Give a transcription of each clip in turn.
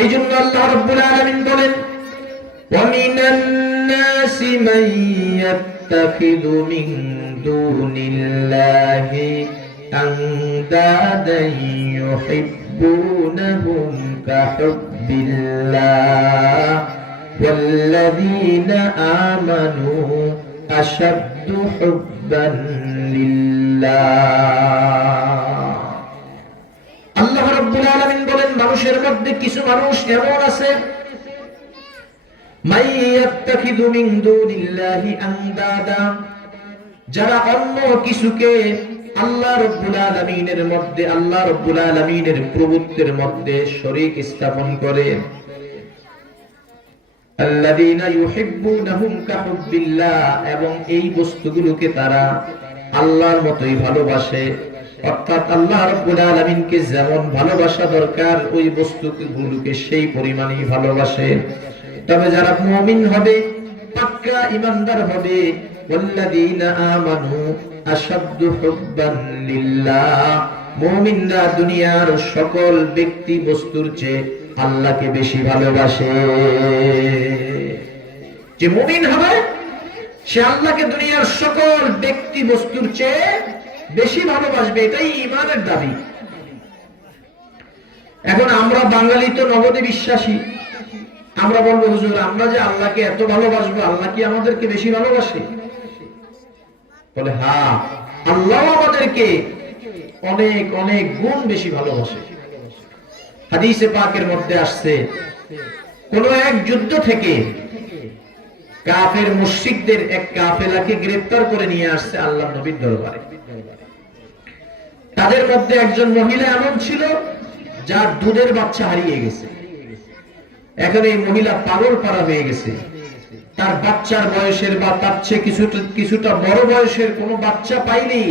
এই জন্য আল্লাহ রাব্বুল আলামিন বলেন, ওয়া মিনান নাসি মান ইয়াত্তাখিযু মিন দুনিল্লাহি আনদাদান ইউহিব্বুনাহুম কাহুব্বিল্লাহ ওয়াল্লাযীনা আমানু আশাদ্দু হুব্বান লিল্লাহ। আল্লাহ রাব্বুল আলামিন বলেন, মানুষের মধ্যে কিছু মানুষ এমন আছে মাইয়াত্তাখিযু মিন দুনিল্লাহি আনদাদা, যারা অন্য কিছুকে আল্লাহ রাব্বুল আলামিনের মধ্যে, আল্লাহ রাব্বুল আলামিনের প্রভুত্বের মধ্যে শরীক স্থাপন করে। আল্লাযীনা ইউহিব্বুনাহুম কাহুব্বিল্লাহ, এবং এই বস্তুগুলোকে তারা আল্লাহর মতোই ভালোবাসে। অর্থাৎ আল্লাহ রাব্বুল আলামিনকে যেমন ভালোবাসা দরকার ওই বস্তুগুলোকে সেই পরিমাণেই ভালোবাসে। তবে যারা মুমিন হবে, পাক্কা ঈমানদার হবে, ওয়াল্লাযীনা আমানু আশাদ্দু হুব্বান লিল্লাহ, মুমিনরা দুনিয়ার সকল ব্যক্তি বস্তুর চেয়ে আল্লাহকে বেশি ভালোবাসে। যে মুমিন হবে সে আল্লাহকে দুনিয়ার সকল ব্যক্তি বস্তুর চেয়ে বেশি ভালোবাসবে, এটাই ঈমানের দাবি। এখন আমরা বাঙালি তো নগদে বিশ্বাসী, আমরা বলবো হুজুর আমরা যে আল্লাহকে এত ভালোবাসবো, আল্লাহ কি আমাদেরকে বেশি ভালোবাসে? বলে হ্যাঁ, আল্লাহ আমাদেরকে অনেক অনেক গুণ বেশি ভালোবাসে। হাদিসে পাকের মধ্যে আসছে, কোন এক যুদ্ধ থেকে কাফের মুশরিকদের এক কাফেলাকে গ্রেফতার করে নিয়ে আসছে আল্লাহ নবীর দরবারে। তাদের মধ্যে একজন মহিলা এমন ছিল যার দুধের বাচ্চা হারিয়ে গেছে। এখন এই মহিলা পাগল পারা হয়ে গেছে। তার বাচ্চার বয়সের বা তার চেয়ে কিছুটা বড় বয়সের কোনো বাচ্চা পাইনি,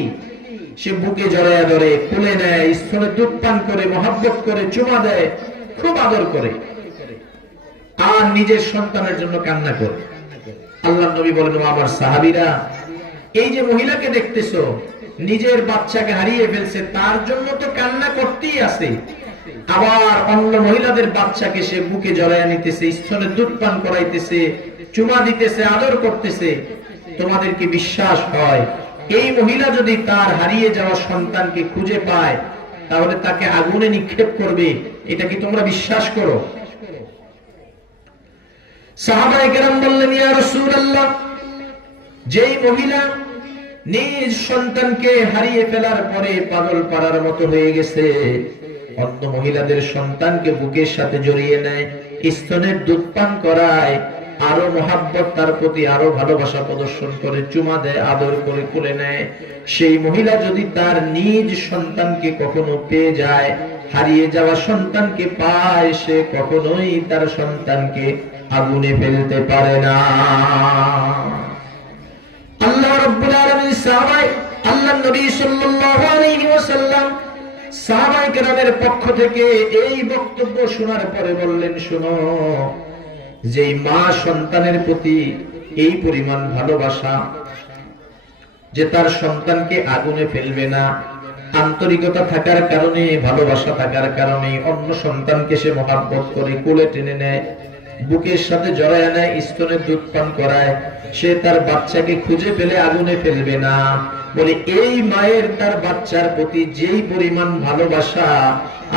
সে বুকে জড়ায়া ধরে, কোলে নেয়, স্তনে দুধ পান করে, মহব্বত করে, চুমা দেয়, খুব আদর করে, আর নিজের সন্তানের জন্য কান্না করে। আল্লাহ নবী বলেন, আমার সাহাবীরা, এই যে মহিলাকে দেখতেছো নিজের বাচ্চাকে হারিয়ে ফেলছে, তার জন্য তো কান্না করতেই আছে, আবার অন্য মহিলাদের বাচ্চাকে সে বুকে জড়ায় নিতেছে, স্তনে দুধ পান করাইতেছে, চুমা দিতেছে, আদর করতেছে। তোমাদের কি বিশ্বাস হয় এই মহিলা যদি তার হারিয়ে যাওয়া সন্তানকে খুঁজে পায় তাহলে তাকে আগুনে নিক্ষেপ করবে? এটা কি তোমরা বিশ্বাস করো? সাহাবায়ে কেরাম বললেন, ইয়া রাসূলুল্লাহ, যেই মহিলা নিজ সন্তানকে হারিয়ে ফেলার পরে পাগল পাড়ার মতো হয়ে গেছে, অন্য মহিলাদের সন্তানকে বুকের সাথে জড়িয়ে নেয়, স্তনের দুধ পান করায়, আরো মহাব্বত তার প্রতি আরো ভালোবাসা প্রদর্শন করে, চুমা দেয়, আদর করে কোলে নেয়, সেই মহিলা যদি তার নিজ সন্তানকে কখনো পেয়ে যায়, হারিয়ে যাওয়া সন্তানকে পায়, সে কখনোই তার সন্তানকে আগুনে ফেলতে পারে না। আল্লাহ রাব্বুল আলামিন সাহাবায়ে, আল্লাহ নবী সাল্লাল্লাহু আলাইহি ওয়াসাল্লাম সাহাবায়ে কেরামের পক্ষ থেকে এই বক্তব্য শোনার পরে বললেন, শোনো, যে মা সন্তানের প্রতি এই পরিমাণ ভালোবাসা, যে তার সন্তানকে আগুনে ফেলবে না, আন্তরিকতা থাকার কারণে, ভালোবাসা থাকার কারণে অন্য সন্তানকে সে মহব্বত করে, কোলে টেনে নেয়, বুকের সাথে জড়ায় নেয়, স্তনে দুধ পান করায়, সে তার বাচ্চাকে খুঁজে পেলে আগুনে ফেলবে না। বলে এই মায়ের তার বাচ্চার প্রতি যেই পরিমাণ ভালোবাসা,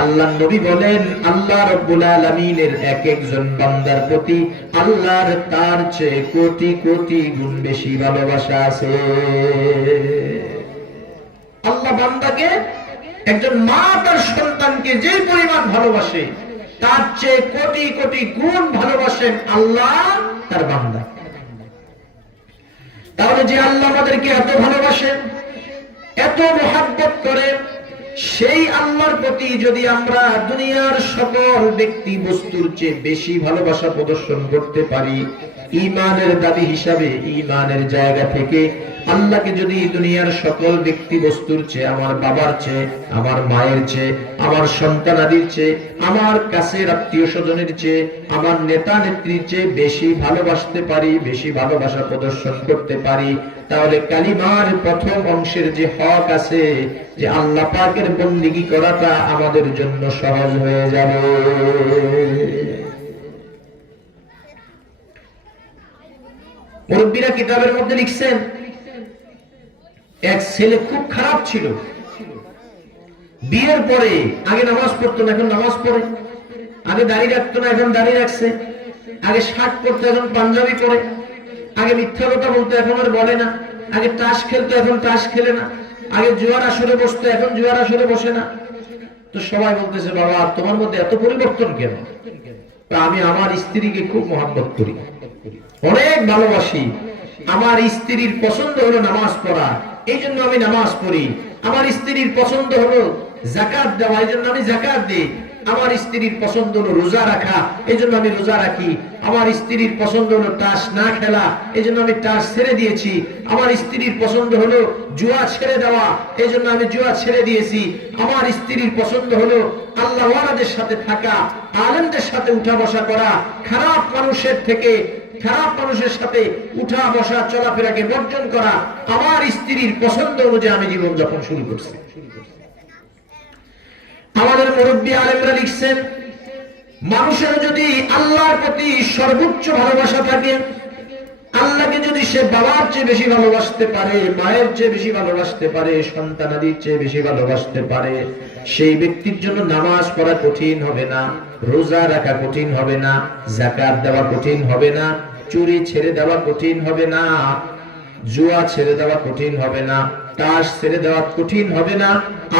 আল্লাহ নবী বলেন আল্লাহ রাব্বুল আলামিনের এক একজন বান্দার প্রতি আল্লাহর তার চেয়ে কোটি কোটি গুণ বেশি ভালোবাসা আছে। আল্লাহ বান্দাকে, একজন মা তার সন্তানকে যে পরিমাণ ভালোবাসে, তার চেয়ে কোটি কোটি গুণ ভালোবাসেন আল্লাহ তার বান্দা। তাহলে যে আল্লাহ আমাদেরকে এত ভালোবাসেন, এত মহব্বত করে, সেই আল্লাহর প্রতি যদি আমরা দুনিয়ার সকল ব্যক্তি বস্তুর চেয়ে বেশি ভালোবাসা প্রদর্শন করতে পারি, ঈমানের দাবি হিসাবে, ঈমানের জায়গা থেকে আল্লাহকে যদি দুনিয়ার সকল ব্যক্তি বস্তুর চেয়ে, আমার বাবার চেয়ে, আমার মায়ের চেয়ে, আমার সন্তানাদির চেয়ে, আমার কাছের আত্মীয় স্বজনের চেয়ে, আমার নেতা নেত্রীর চেয়ে বেশি ভালোবাসতে পারি, বেশি ভালোবাসা প্রদর্শন করতে পারি, তাহলে কালিমার প্রথম অংশের যে হক আছে, যে আল্লাহ পাকের বন্দেগী করাটা আমাদের জন্য সহজ হয়ে যাবে। মুরব্বীরা কিতাবের মধ্যে লিখছেন, এক ছেলে খুব খারাপ ছিল, বিয়ের পরে আগে নামাজ পড়তো না, এখন নামাজ পড়ে, আগে দাড়ি রাখতো না, এখন দাড়ি রাখছে, আগে শার্ট পরতো, এখন পাঞ্জাবি পরে, আগে মিথ্যা কথা বলতো, এখন আর বলে না, আগে তাস খেলতো, এখন তাস খেলে না, আগে জুয়ার আসরে বসতো, এখন জুয়ার আসরে বসে না। তো সবাই বলতেছে, বাবা তোমার মধ্যে এত পরিবর্তন কেন? আমি আমার স্ত্রীকে খুব মহব্বত করি, অনেক ভালোবাসি, আমার স্ত্রীর পছন্দ হলো নামাজ পড়া, এই জন্য আমি নামাজ পড়ি। আমার স্ত্রীর পছন্দ হলো যাকাত দেওয়া, এই জন্য আমি যাকাত দিই। আমার স্ত্রীর পছন্দ হলো রোজা রাখা, এই জন্য আমি রোজা রাখি। আমার স্ত্রীর পছন্দ হলো তাস না খেলা, এই জন্য আমি তাস ছেড়ে দিয়েছি। আমার স্ত্রীর পছন্দ হলো জুয়া ছেড়ে দেওয়া, এই জন্য আমি জুয়া ছেড়ে দিয়েছি। আমার স্ত্রীর পছন্দ হলো আল্লাহ ওয়ালাদের সাথে থাকা, আলেমদের সাথে উঠা বসা করা, খারাপ মানুষের থেকে, খারাপ মানুষের সাথে উঠা বসা চলাফেরাকে বর্জন করা। আমার স্ত্রীর পছন্দ অনুযায়ী আমি জীবন যাপন শুরু করছি। আমাদের মুরব্বী আলেমরা লিখছেন, মানুষের যদি আল্লাহর প্রতি সর্বোচ্চ ভালোবাসা থাকে, আল্লাহকে যদি সে বাবার চেয়ে বেশি ভালোবাসতে পারে, মায়ের চেয়ে বেশি ভালোবাসতে পারে, সন্তানাদির চেয়ে বেশি ভালোবাসতে পারে, সেই ব্যক্তির জন্য নামাজ পড়া কঠিন হবে না, রোজা রাখা কঠিন হবে না, যাকাত দেওয়া কঠিন হবে না, চুরি ছেড়ে দেওয়া কঠিন হবে না, জুয়া ছেড়ে দেওয়া কঠিন হবে না, তাস ছেড়ে দেওয়া কঠিন হবে না,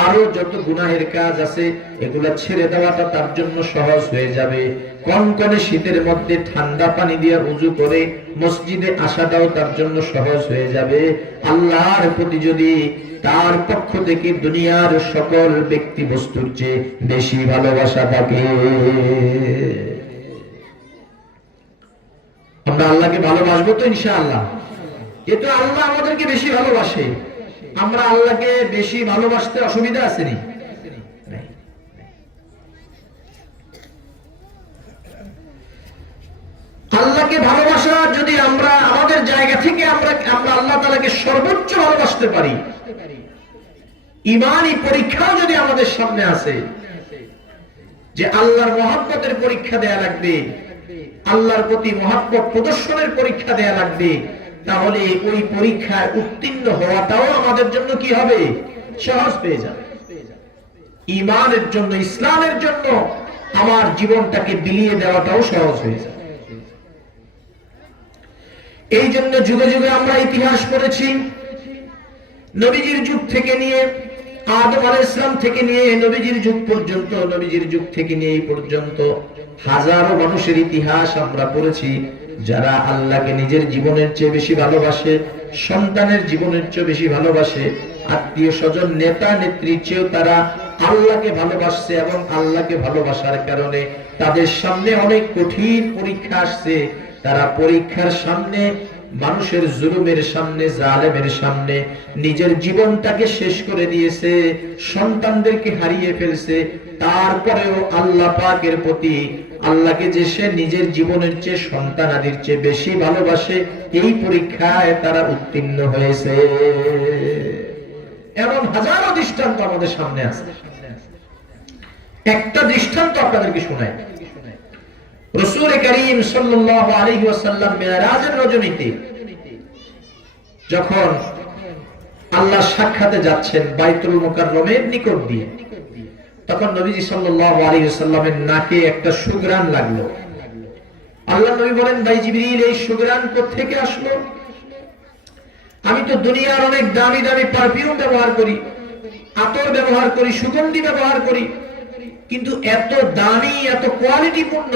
আরো যত গুনাহের কাজ আছে এগুলা ছেড়ে দেওয়াটা তার জন্য সহজ হয়ে যাবে। কনকনে শীতের মধ্যে ঠান্ডা পানি দিয়ে উযু করে মসজিদে আসাটাও তার জন্য সহজ হয়ে যাবে। আল্লাহর প্রতি যদি তার পক্ষ থেকে দুনিয়ার সকল ব্যক্তি বস্তুর চেয়ে বেশি ভালোবাসা থাকে, আমরা আল্লাহকে ভালোবাসবো তো ইনশাআল্লাহ। যেহেতু আল্লাহ আমাদেরকে বেশি ভালোবাসে, আমরা আল্লাহকে বেশি ভালোবাসতে অসুবিধা আছে নি? আল্লাহকে ভালোবাসা যদি আমরা আমাদের জায়গা থেকে আমরা আল্লাহ তাআলাকে সর্বোচ্চ ভালোবাসতে পারি, ঈমানি পরীক্ষা যদি আমাদের সামনে আসে যে আল্লাহর মহব্বতের পরীক্ষা দেয়া লাগবে, আল্লাহর প্রতি মহব্বত প্রদর্শনের পরীক্ষা দেয়া লাগবে, তাহলে ওই পরীক্ষায় উত্তীর্ণ হওয়াটাও আমাদের জন্য কি হবে? সহজ হয়ে যাবে। ঈমানের জন্য, ইসলামের জন্য আমার জীবনটাকে বিলিয়ে দেওয়াটাও সহজ হয়ে যাবে। এই জন্য যুগে যুগে আমরা ইতিহাস পড়েছি, নবীজির যুগ থেকে নিয়ে, আদম আলাইহিস সালাম থেকে নিয়ে নবীজির যুগ পর্যন্ত, নবীজির যুগ থেকে নিয়ে এই পর্যন্ত হাজারো মানুষের ইতিহাস আমরা পড়েছি যারা আল্লাহকে নিজের জীবনের চেয়ে বেশি ভালোবাসে, সন্তানের জীবনের চেয়ে বেশি ভালোবাসে, আত্মীয় স্বজন, নেতা নেত্রীর চেয়েও তারা আল্লাহকে ভালোবাসছে। এবং আল্লাহকে ভালোবাসার কারণে তাদের সামনে অনেক কঠিন পরীক্ষা আসছে। তারা পরীক্ষার সামনে, মানুষের জুলুমের সামনে, জালেমের সামনে নিজের জীবনটাকে শেষ করে দিয়েছে, সন্তানদেরকে হারিয়ে ফেলছে। তারপরেও আল্লাহ পাকের প্রতি, আল্লাহকে যে সে নিজের জীবনের চেয়ে, সন্তানাদির চেয়ে বেশি ভালোবাসে, এই পরীক্ষায় তারা উত্তীর্ণ হয়েছে। এমন হাজারো দৃষ্টান্ত আমাদের সামনে আছে। একটা দৃষ্টান্ত আপনাদেরকে শোনাই। রাসূল করিম সাল্লাল্লাহু আলাইহি ওয়াসাল্লাম মিরাজের রজনীতে যখন আল্লাহ সাক্ষাতে যাচ্ছেন বাইতুল মুকাররমের নিকট দিয়ে, তখন নবীজি সাল্লাল্লাহু আলাইহি ওয়াসাল্লামের নাকে একটা সুঘ্রাণ লাগলো। আল্লাহ নবী বলেন, ভাই জিবরিল, এই সুঘ্রাণ কোথা থেকে আসলো? আমি তো দুনিয়ার অনেক দামি দামি পারফিউম ব্যবহার করি, আতর ব্যবহার করি, সুগন্ধি ব্যবহার করি, কিন্তু এত দামি, এত কোয়ালিটিপূর্ণ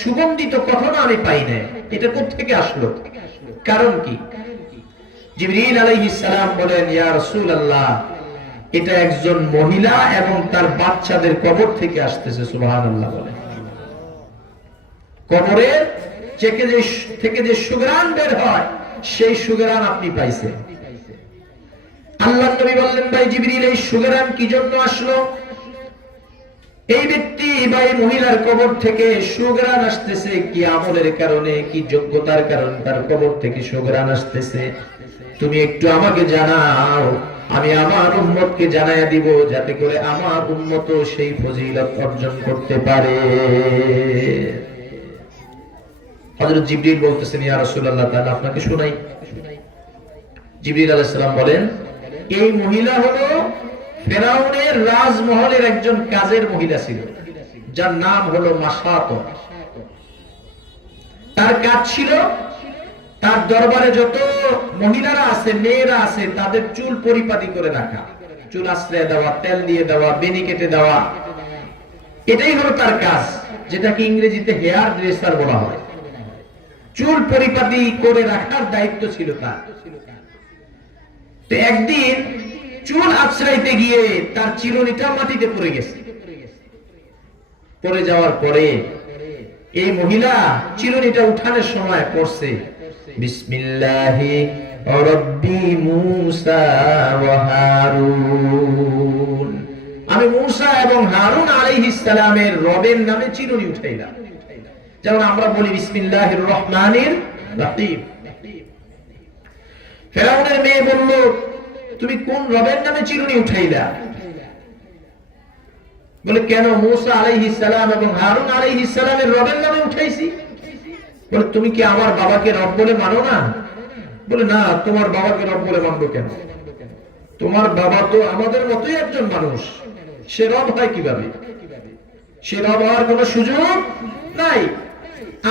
সুগন্ধি তো কখনো আমি পাই না। এটা কোথা থেকে আসলো? কারণ কি? জিবরিল আলাইহিস সালাম বলেন, ইয়া রাসূলুল্লাহ, এটা একজন মহিলা এবং তার বাচ্চাদের কবর থেকে আসতেছে। সুবহানাল্লাহ বলেন। কবরের থেকে যে সুঘ্রাণ বের হয়, সেই সুঘ্রাণ আপনি পাইছেন। আল্লাহর নবী বললেন, ভাই জিবরিল, এই সুগরান কি জন্য আসলো? এই ব্যক্তি বা এই মহিলার কবর থেকে সুগরান আসতেছে কি আমলের কারণে, কি যোগ্যতার কারণে তার কবর থেকে সুগরান আসতেছে? তুমি একটু আমাকে জানাও, আমি আমার উম্মতকে জানাইয়া দিব, যাতে করে আমার উম্মত সেই ফজিলত অর্জন করতে পারে। হযরত জিবরিল বলতেছেন, ইয়া রাসূলুল্লাহ, তাহলে আপনাকে শোনাই। জিবরিল আলাইহিস সালাম বলেন, এই মহিলা হলো ফেরাউনের রাজমহলের একজন কাজের মহিলা ছিল, যার নাম হলো মাসাত। তার কাজ ছিল তার দরবারে যত মহিলারা আছে, মেয়েরা আছে, তাদের চুল পরিপাটি করে রাখা, চুল আশ্রয় দেওয়া, তেল দিয়ে দেওয়া, বেনি কেটে দেওয়া, এটাই হলো তার কাজ, যেটাকে ইংরেজিতে হেয়ার ড্রেসার বলা হয়। চুল পরিপাটি করে রাখার দায়িত্ব ছিল তার। তো একদিন চুল আশ্রাইতে গিয়ে তার চিরুনিটা মাটিতে পড়ে গেছে। পড়ে যাওয়ার পরে এই মহিলা চিরুনিটা উঠানোর সময় পড়ছে, বিসমিল্লাহি রাব্বি মূসা ওয়া হারুন। আমি মূসা এবং হারুন আলাইহিস সালামের রবের নামে চিরুনি উঠাইলাম। যেমন আমরা বলি বিসমিল্লাহির রহমানির রহিম। ফেরাউনের মেয়ে বলল, তুমি কোন রবের নামে চিরুনি উঠাইলা? বলে, কেন? মূসা আলাইহিস সালাম এবং হারুন আলাইহিস সালামের রবের নামে উঠাইছি। বলে, তুমি কি আমার বাবাকে রব বলে মানো না? বলে, না, তোমার বাবাকে রব বলে মানবো কেন? তোমার বাবা তো আমাদের মতোই একজন মানুষ, সে রব হয় কিভাবে? সে রব হওয়ার কোন সুযোগ নাই।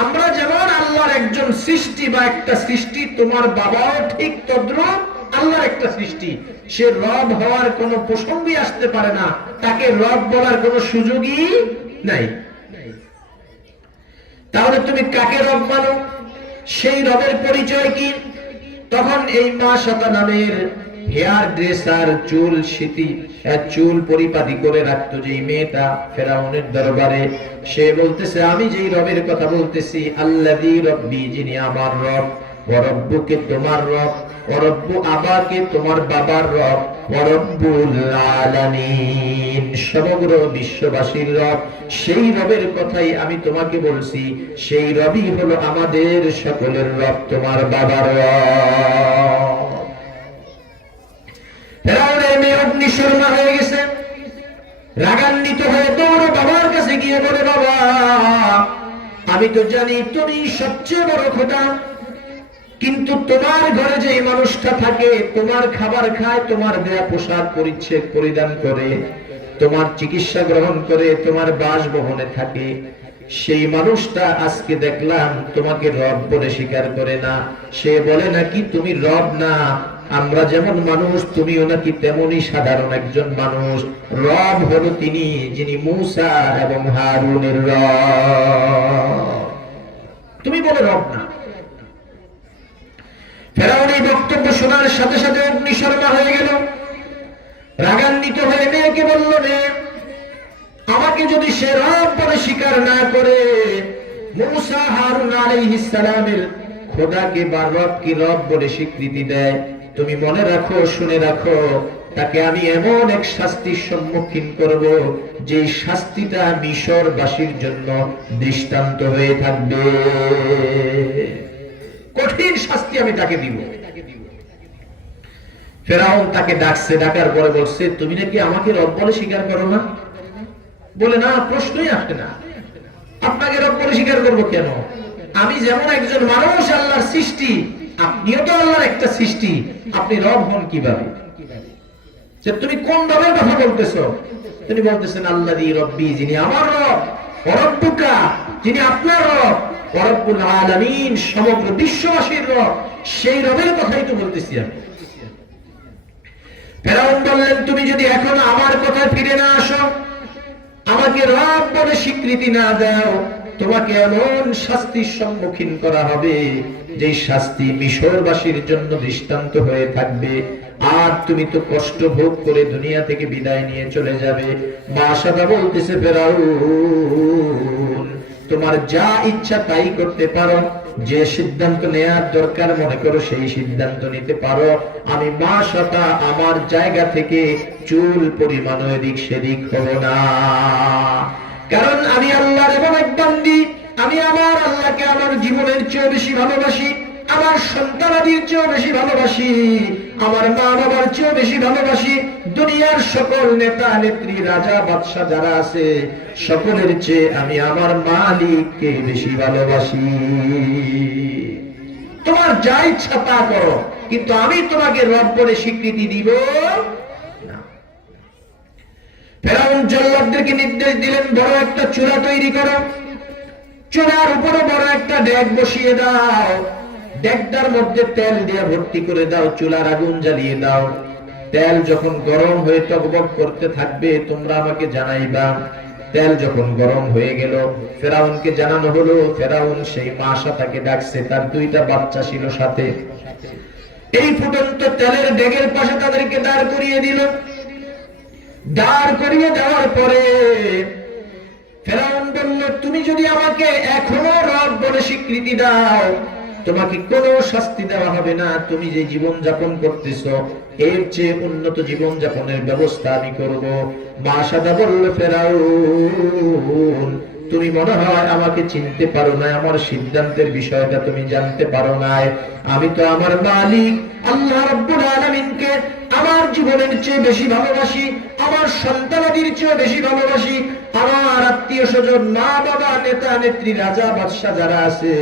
আমরা যেমন আল্লাহর একজন সৃষ্টি বা একটা সৃষ্টি, তোমার বাবাও ঠিক তদ্রূপ আল্লাহর একটা সৃষ্টি। সে রব হওয়ার কোন প্রসঙ্গই আসতে পারে না, তাকে রব বলার কোন সুযোগই নাই। তাহলে তুমি কাকে রব মানো? সেই রবের পরিচয় কি? তখন এই মাসাতা নামের হেয়ার ড্রেসার, চুল পরিপাটি করে রাখতো যে মেয়েটা ফেরাউনের দরবারে, সে বলতেছে, আমি যেই রবের কথা বলতেছি, আল্লাযী রব্বি, যিনি আমার রব, ওয়া রব্বুকে, তোমার রব, ওয়া রব্বু আবাকে, তোমার বাবার রব, ওয়া রব্বুল আলামিন, সমগ্র বিশ্ববাসীর রব, সেই রবের কথাই আমি তোমাকে বলছি। সেই রবই হলো আমাদের সকলের রব, তোমার বাবার রব। ফেরাউনের মেয়ে অগ্নিশর্মা হয়ে গেছে, রাগান্বিত হয়ে দৌড়ে বাবার কাছে গিয়ে বলে, বাবা, আমি তো জানি তুমি সবচেয়ে বড় খোদা, কিন্তু তোমার ঘরে যে মানুষটা থাকে, তোমার খাবার খায়, তোমার দেয়া পোশাক পরিচ্ছদ পরিধান করে, তোমার চিকিৎসা গ্রহণ করে, তোমার বাসভবনে থাকে, সেই মানুষটা আজকে দেখলাম তোমাকে রব বলে স্বীকার করে না। সে বলে নাকি তুমি রব না, আমরা যেমন মানুষ তুমিও নাকি তেমনই সাধারণ একজন মানুষ। রব হলো তিনি, যিনি মূসা এবং হারুনের রব, তুমি বলে রব না। ফেরাউন এই বক্তব্য শোনার সাথে সাথে অগ্নিশর্মা হয়ে গেল, রাগান্বিত হয়ে মেয়েকে বলল, মেয়ে, আমাকে যদি সে রব বলে স্বীকার না করে, মূসা হারুন আলাইহিস সালামের খোদাকে বা রবকে রব বলে স্বীকৃতি দেয়, তুমি মনে রাখো, শুনে রাখো, তাকে আমি এমন এক শাস্তির সম্মুখীন করব, যে শাস্তিটা মিশরবাসীর জন্য দৃষ্টান্ত হয়ে থাকবে। কঠিন শাস্তি আমি তাকে দিব। ফেরাউন তাকে ডাকছে, ডাকার পরে বলছে, তুমি নাকি আমাকে রব বলে স্বীকার করো না? বলে, না, প্রশ্নই আসে না, আপনাকে রব বলে স্বীকার করবো কেন? আমি যেমন একজন মানুষ, আল্লাহর সৃষ্টি, আপনিও তো আল্লাহর একটা সৃষ্টি, আপনি রব হন কিভাবে? যে তুমি কোন রবের কথা বলতেছো? তিনি বলতেছেন, আল্লাযী রব্বি, যিনি আমার রব, ওয়া রব্বুকা, যিনি আপনার রব, ওয়া রব্বুল আলামিন, সমগ্র বিশ্ববাসীর রব, সেই রবের কথাই তো বলতেছি আমি। ফেরাউন বললেন, তুমি যদি এখন আমার কথায় ফিরে না আসো, আমাকে রব বলে স্বীকৃতি না দাও, তোমাকে এমন শাস্তির সম্মুখীন করা হবে, যে শাস্তি মিশরবাসীর জন্য দৃষ্টান্ত হয়ে থাকবে, আর তুমি তো কষ্ট ভোগ করে দুনিয়া থেকে বিদায় নিয়ে চলে যাবে। মাশাআল্লাহ বলতেছে, ফেরাউন, তোমার যা ইচ্ছা তাই করতে পারো, যে সিদ্ধান্ত নেওয়ার দরকার মনে করো সেই সিদ্ধান্ত নিতে পারো। আমি মা শতা আমার জায়গা থেকে চুল পরিমাণ এদিক সেদিক হব না, কারণ আমি আল্লাহর এমন এক বান্দি, আমি আমার আল্লাহকে আমার জীবনের চেয়ে বেশি ভালোবাসি, আমার সন্তানাদির চেয়েও বেশি ভালোবাসি, আমার মা বাবার চেয়েও বেশি ভালোবাসি, দুনিয়ার সকল নেতা নেত্রী রাজা বাদশা যারা আছে সকলের চেয়ে আমি আমার মালিককে বেশি ভালোবাসি। তোমার যা ইচ্ছা তা করো, কিন্তু আমি তোমাকে রব বলে স্বীকৃতি দিব না। ফেরাউন জল্লাদদেরকে নির্দেশ দিলেন, বড় একটা চূড়া তৈরি করো, চূড়ার উপরে বড় একটা ডেক বসিয়ে দাও, ডেকটার মধ্যে তেল দিয়ে ভর্তি করে দাও, চুলার আগুন জ্বালিয়ে দাও। তেল যখন গরম হয়ে টকবক করতে থাকবে তোমরা আমাকে জানাইবা। তেল যখন গরম হয়ে গেল ফেরাউনকে জানানো হলো। ফেরাউন সেই মাশাতাকে ডাকছে, তার দুইটা বাচ্চা ছিল সাথে। এই ফুটন্ত তেলের ডেগের পাশে তাদেরকে দাঁড় করিয়ে দিল। দাঁড় করিয়ে দেওয়ার পরে ফেরাউন বলল, তুমি যদি আমাকে এখনো রব বলে স্বীকৃতি দাও তোমাকে কোনো শাস্তি দেওয়া হবে না, তুমি যে জীবন যাপন করতেছো এর চেয়ে উন্নত জীবন যাপনের ব্যবস্থা আমি করব। মাশাদা বলল, ফেরাউন তুমি মনে হয় আমাকে চিনতে পারো না, আমার সিদ্ধান্তের বিষয়টা তুমি জানতে পারো না। আমি তো আমার মালিক আল্লাহ রাব্বুল আলামিনকে আমার জীবনের চেয়ে বেশি ভালোবাসি, আমার সন্তানাদির চেয়ে বেশি ভালোবাসি, আমার আত্মীয় স্বজন মা বাবা নেতা নেত্রী রাজা বাদশা যারা আছে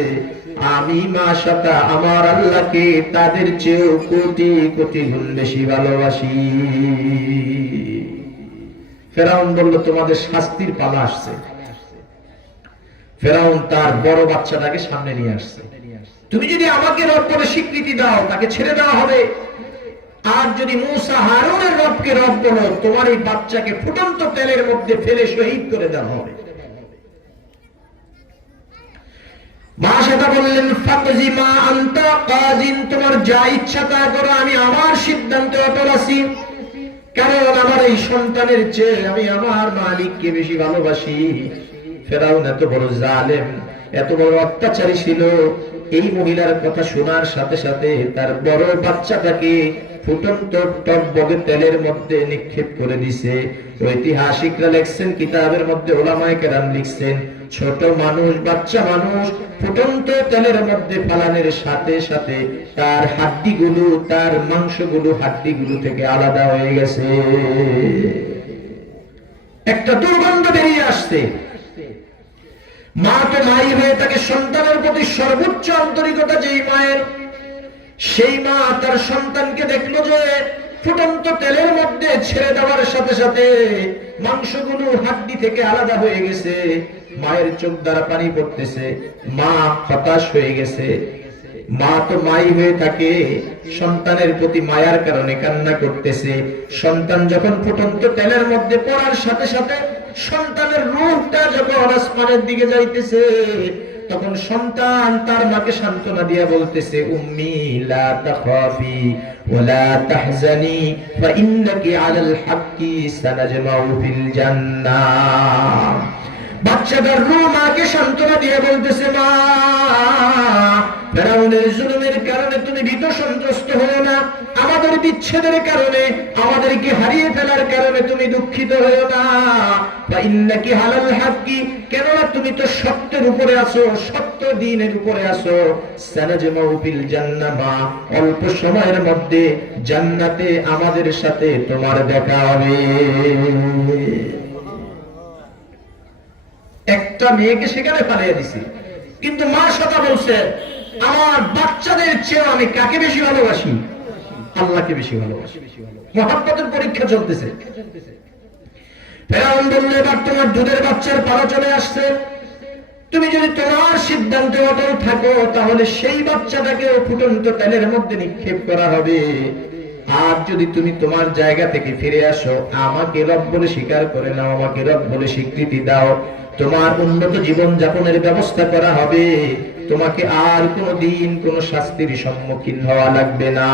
আমি মাশাআল্লাহ আমার আল্লাহকে তাদের চেয়েও কোটি কোটি গুণ বেশি ভালোবাসি। ফেরাউন বলল, তোমাদের শাস্তির পালা আসছে। ফেরাউন তার বড় বাচ্চাটাকে সামনে নিয়ে আসছে। তুমি যদি আমাকে রব বলে স্বীকৃতি দাও তাকে ছেড়ে দেওয়া হবে, আর যদি মূসা হারুনের রবকে রব বলো তোমার এই বাচ্চাকে ফুটন্ত তেলের মধ্যে ফেলে শহীদ করে দেওয়া হবে। মাশাআল্লাহ বললেন, ফাকজি মা আনতা কাজিন, তোমার যা ইচ্ছা তা করো, আমি আমার সিদ্ধান্তে অটল আছি, কারণ আমার এই সন্তানের চেয়ে আমি আমার মালিককে বেশি ভালোবাসি। ফেরাউন এত বড় জালেম, এত বড় অত্যাচারী ছিল, এই মহিলার কথা শোনার সাথে সাথে তার বড় বাচ্চাটাকে ফুটন্ত টকবগে তেলের মধ্যে নিক্ষেপ করে দিছে। ঐতিহাসিকরা লিখছেন, কিতাবের মধ্যে ওলামায়ে কেরাম লিখছেন, ছোট মানুষ বাচ্চা মানুষ ফুটন্ত তেলের মধ্যে ফালানোর সাথে সাথে তার হাড্ডিগুলো তার মাংসগুলো হাড্ডিগুলো থেকে আলাদা হয়ে গেছে, একটা দুর্গন্ধ বেরিয়ে আসছে। মা তো মাই হয়ে তাকে সন্তানের প্রতি সর্বোচ্চ আন্তরিকতা যেই মায়ের, সেই মা তার সন্তানকে দেখলো যে ফুটন্ত তেলের মধ্যে ছেড়ে দেওয়ার সাথে সাথে মাংসগুলো হাড্ডি থেকে আলাদা হয়ে গেছে। মায়ের চোখ দ্বারা পানি পড়তেছে, মা হতাশ হয়ে গেছে। মা তো মাই হয়ে থাকে, সন্তানের প্রতি মায়ার কারণে কান্না করতেছে। সন্তান যখন ফুটন্ত তেলের মধ্যে পড়ার সাথে সাথে সন্তানের রূহটা যখন আসমানের দিকে যাইতেছে, তখন সন্তান তার মাকে সান্ত্বনা দিয়া বলতেছে, উম্মি লা তাখাফি ওয়া লা তাহজানি ফা ইন্নাকি আলাল হাক্কি সানাজমাউ ফিল জান্নাহ। বাচ্চাটার রূহ মাকে সান্ত্বনা দিয়ে বলতেছে, মা ফেরাউনের জুলুমের কারণে তুমি ভীত সন্ত্রস্ত হও না, আমাদের বিচ্ছেদের কারণে আমাদেরকে হারিয়ে ফেলার কারণে তুমি দুঃখিত হও না। ফা ইন্নাকি আলাল হাক্কি, কেননা তুমি তো সত্যের উপরে আছো, সত্য দ্বীনের উপরে আছো। সানাজমাউ ফিল জান্নাহ, মা অল্প সময়ের মধ্যে জান্নাতে আমাদের সাথে তোমার দেখা হবে। একটা মেয়েকে সেখানে পালিয়ে দিছি, কিন্তু মা সাথে বলছে, আমার বাচ্চাদের চেয়ে আমি কাকে বেশি ভালোবাসি? আল্লাহকে বেশি ভালোবাসি। মহব্বতের পরীক্ষা চলতেছে। ফেরাউন বলল, এবার তোমার দুধের বাচ্চার পালা চলে আসছে, তুমি যদি তোমার সিদ্ধান্তে অটল থাকো তাহলে সেই বাচ্চাটাকে ফুটন্ত তেলের মধ্যে নিক্ষেপ করা হবে। আর যদি তুমি তোমার জায়গা থেকে ফিরে আসো, আমাকে রব বলে স্বীকার করে নাও, আমাকে রব বলে স্বীকৃতি দাও, তোমার উন্নত জীবন যাপনের ব্যবস্থা করা হবে, তোমাকে আর কোনদিন কোন শাস্তির সম্মুখীন হওয়া লাগবে না।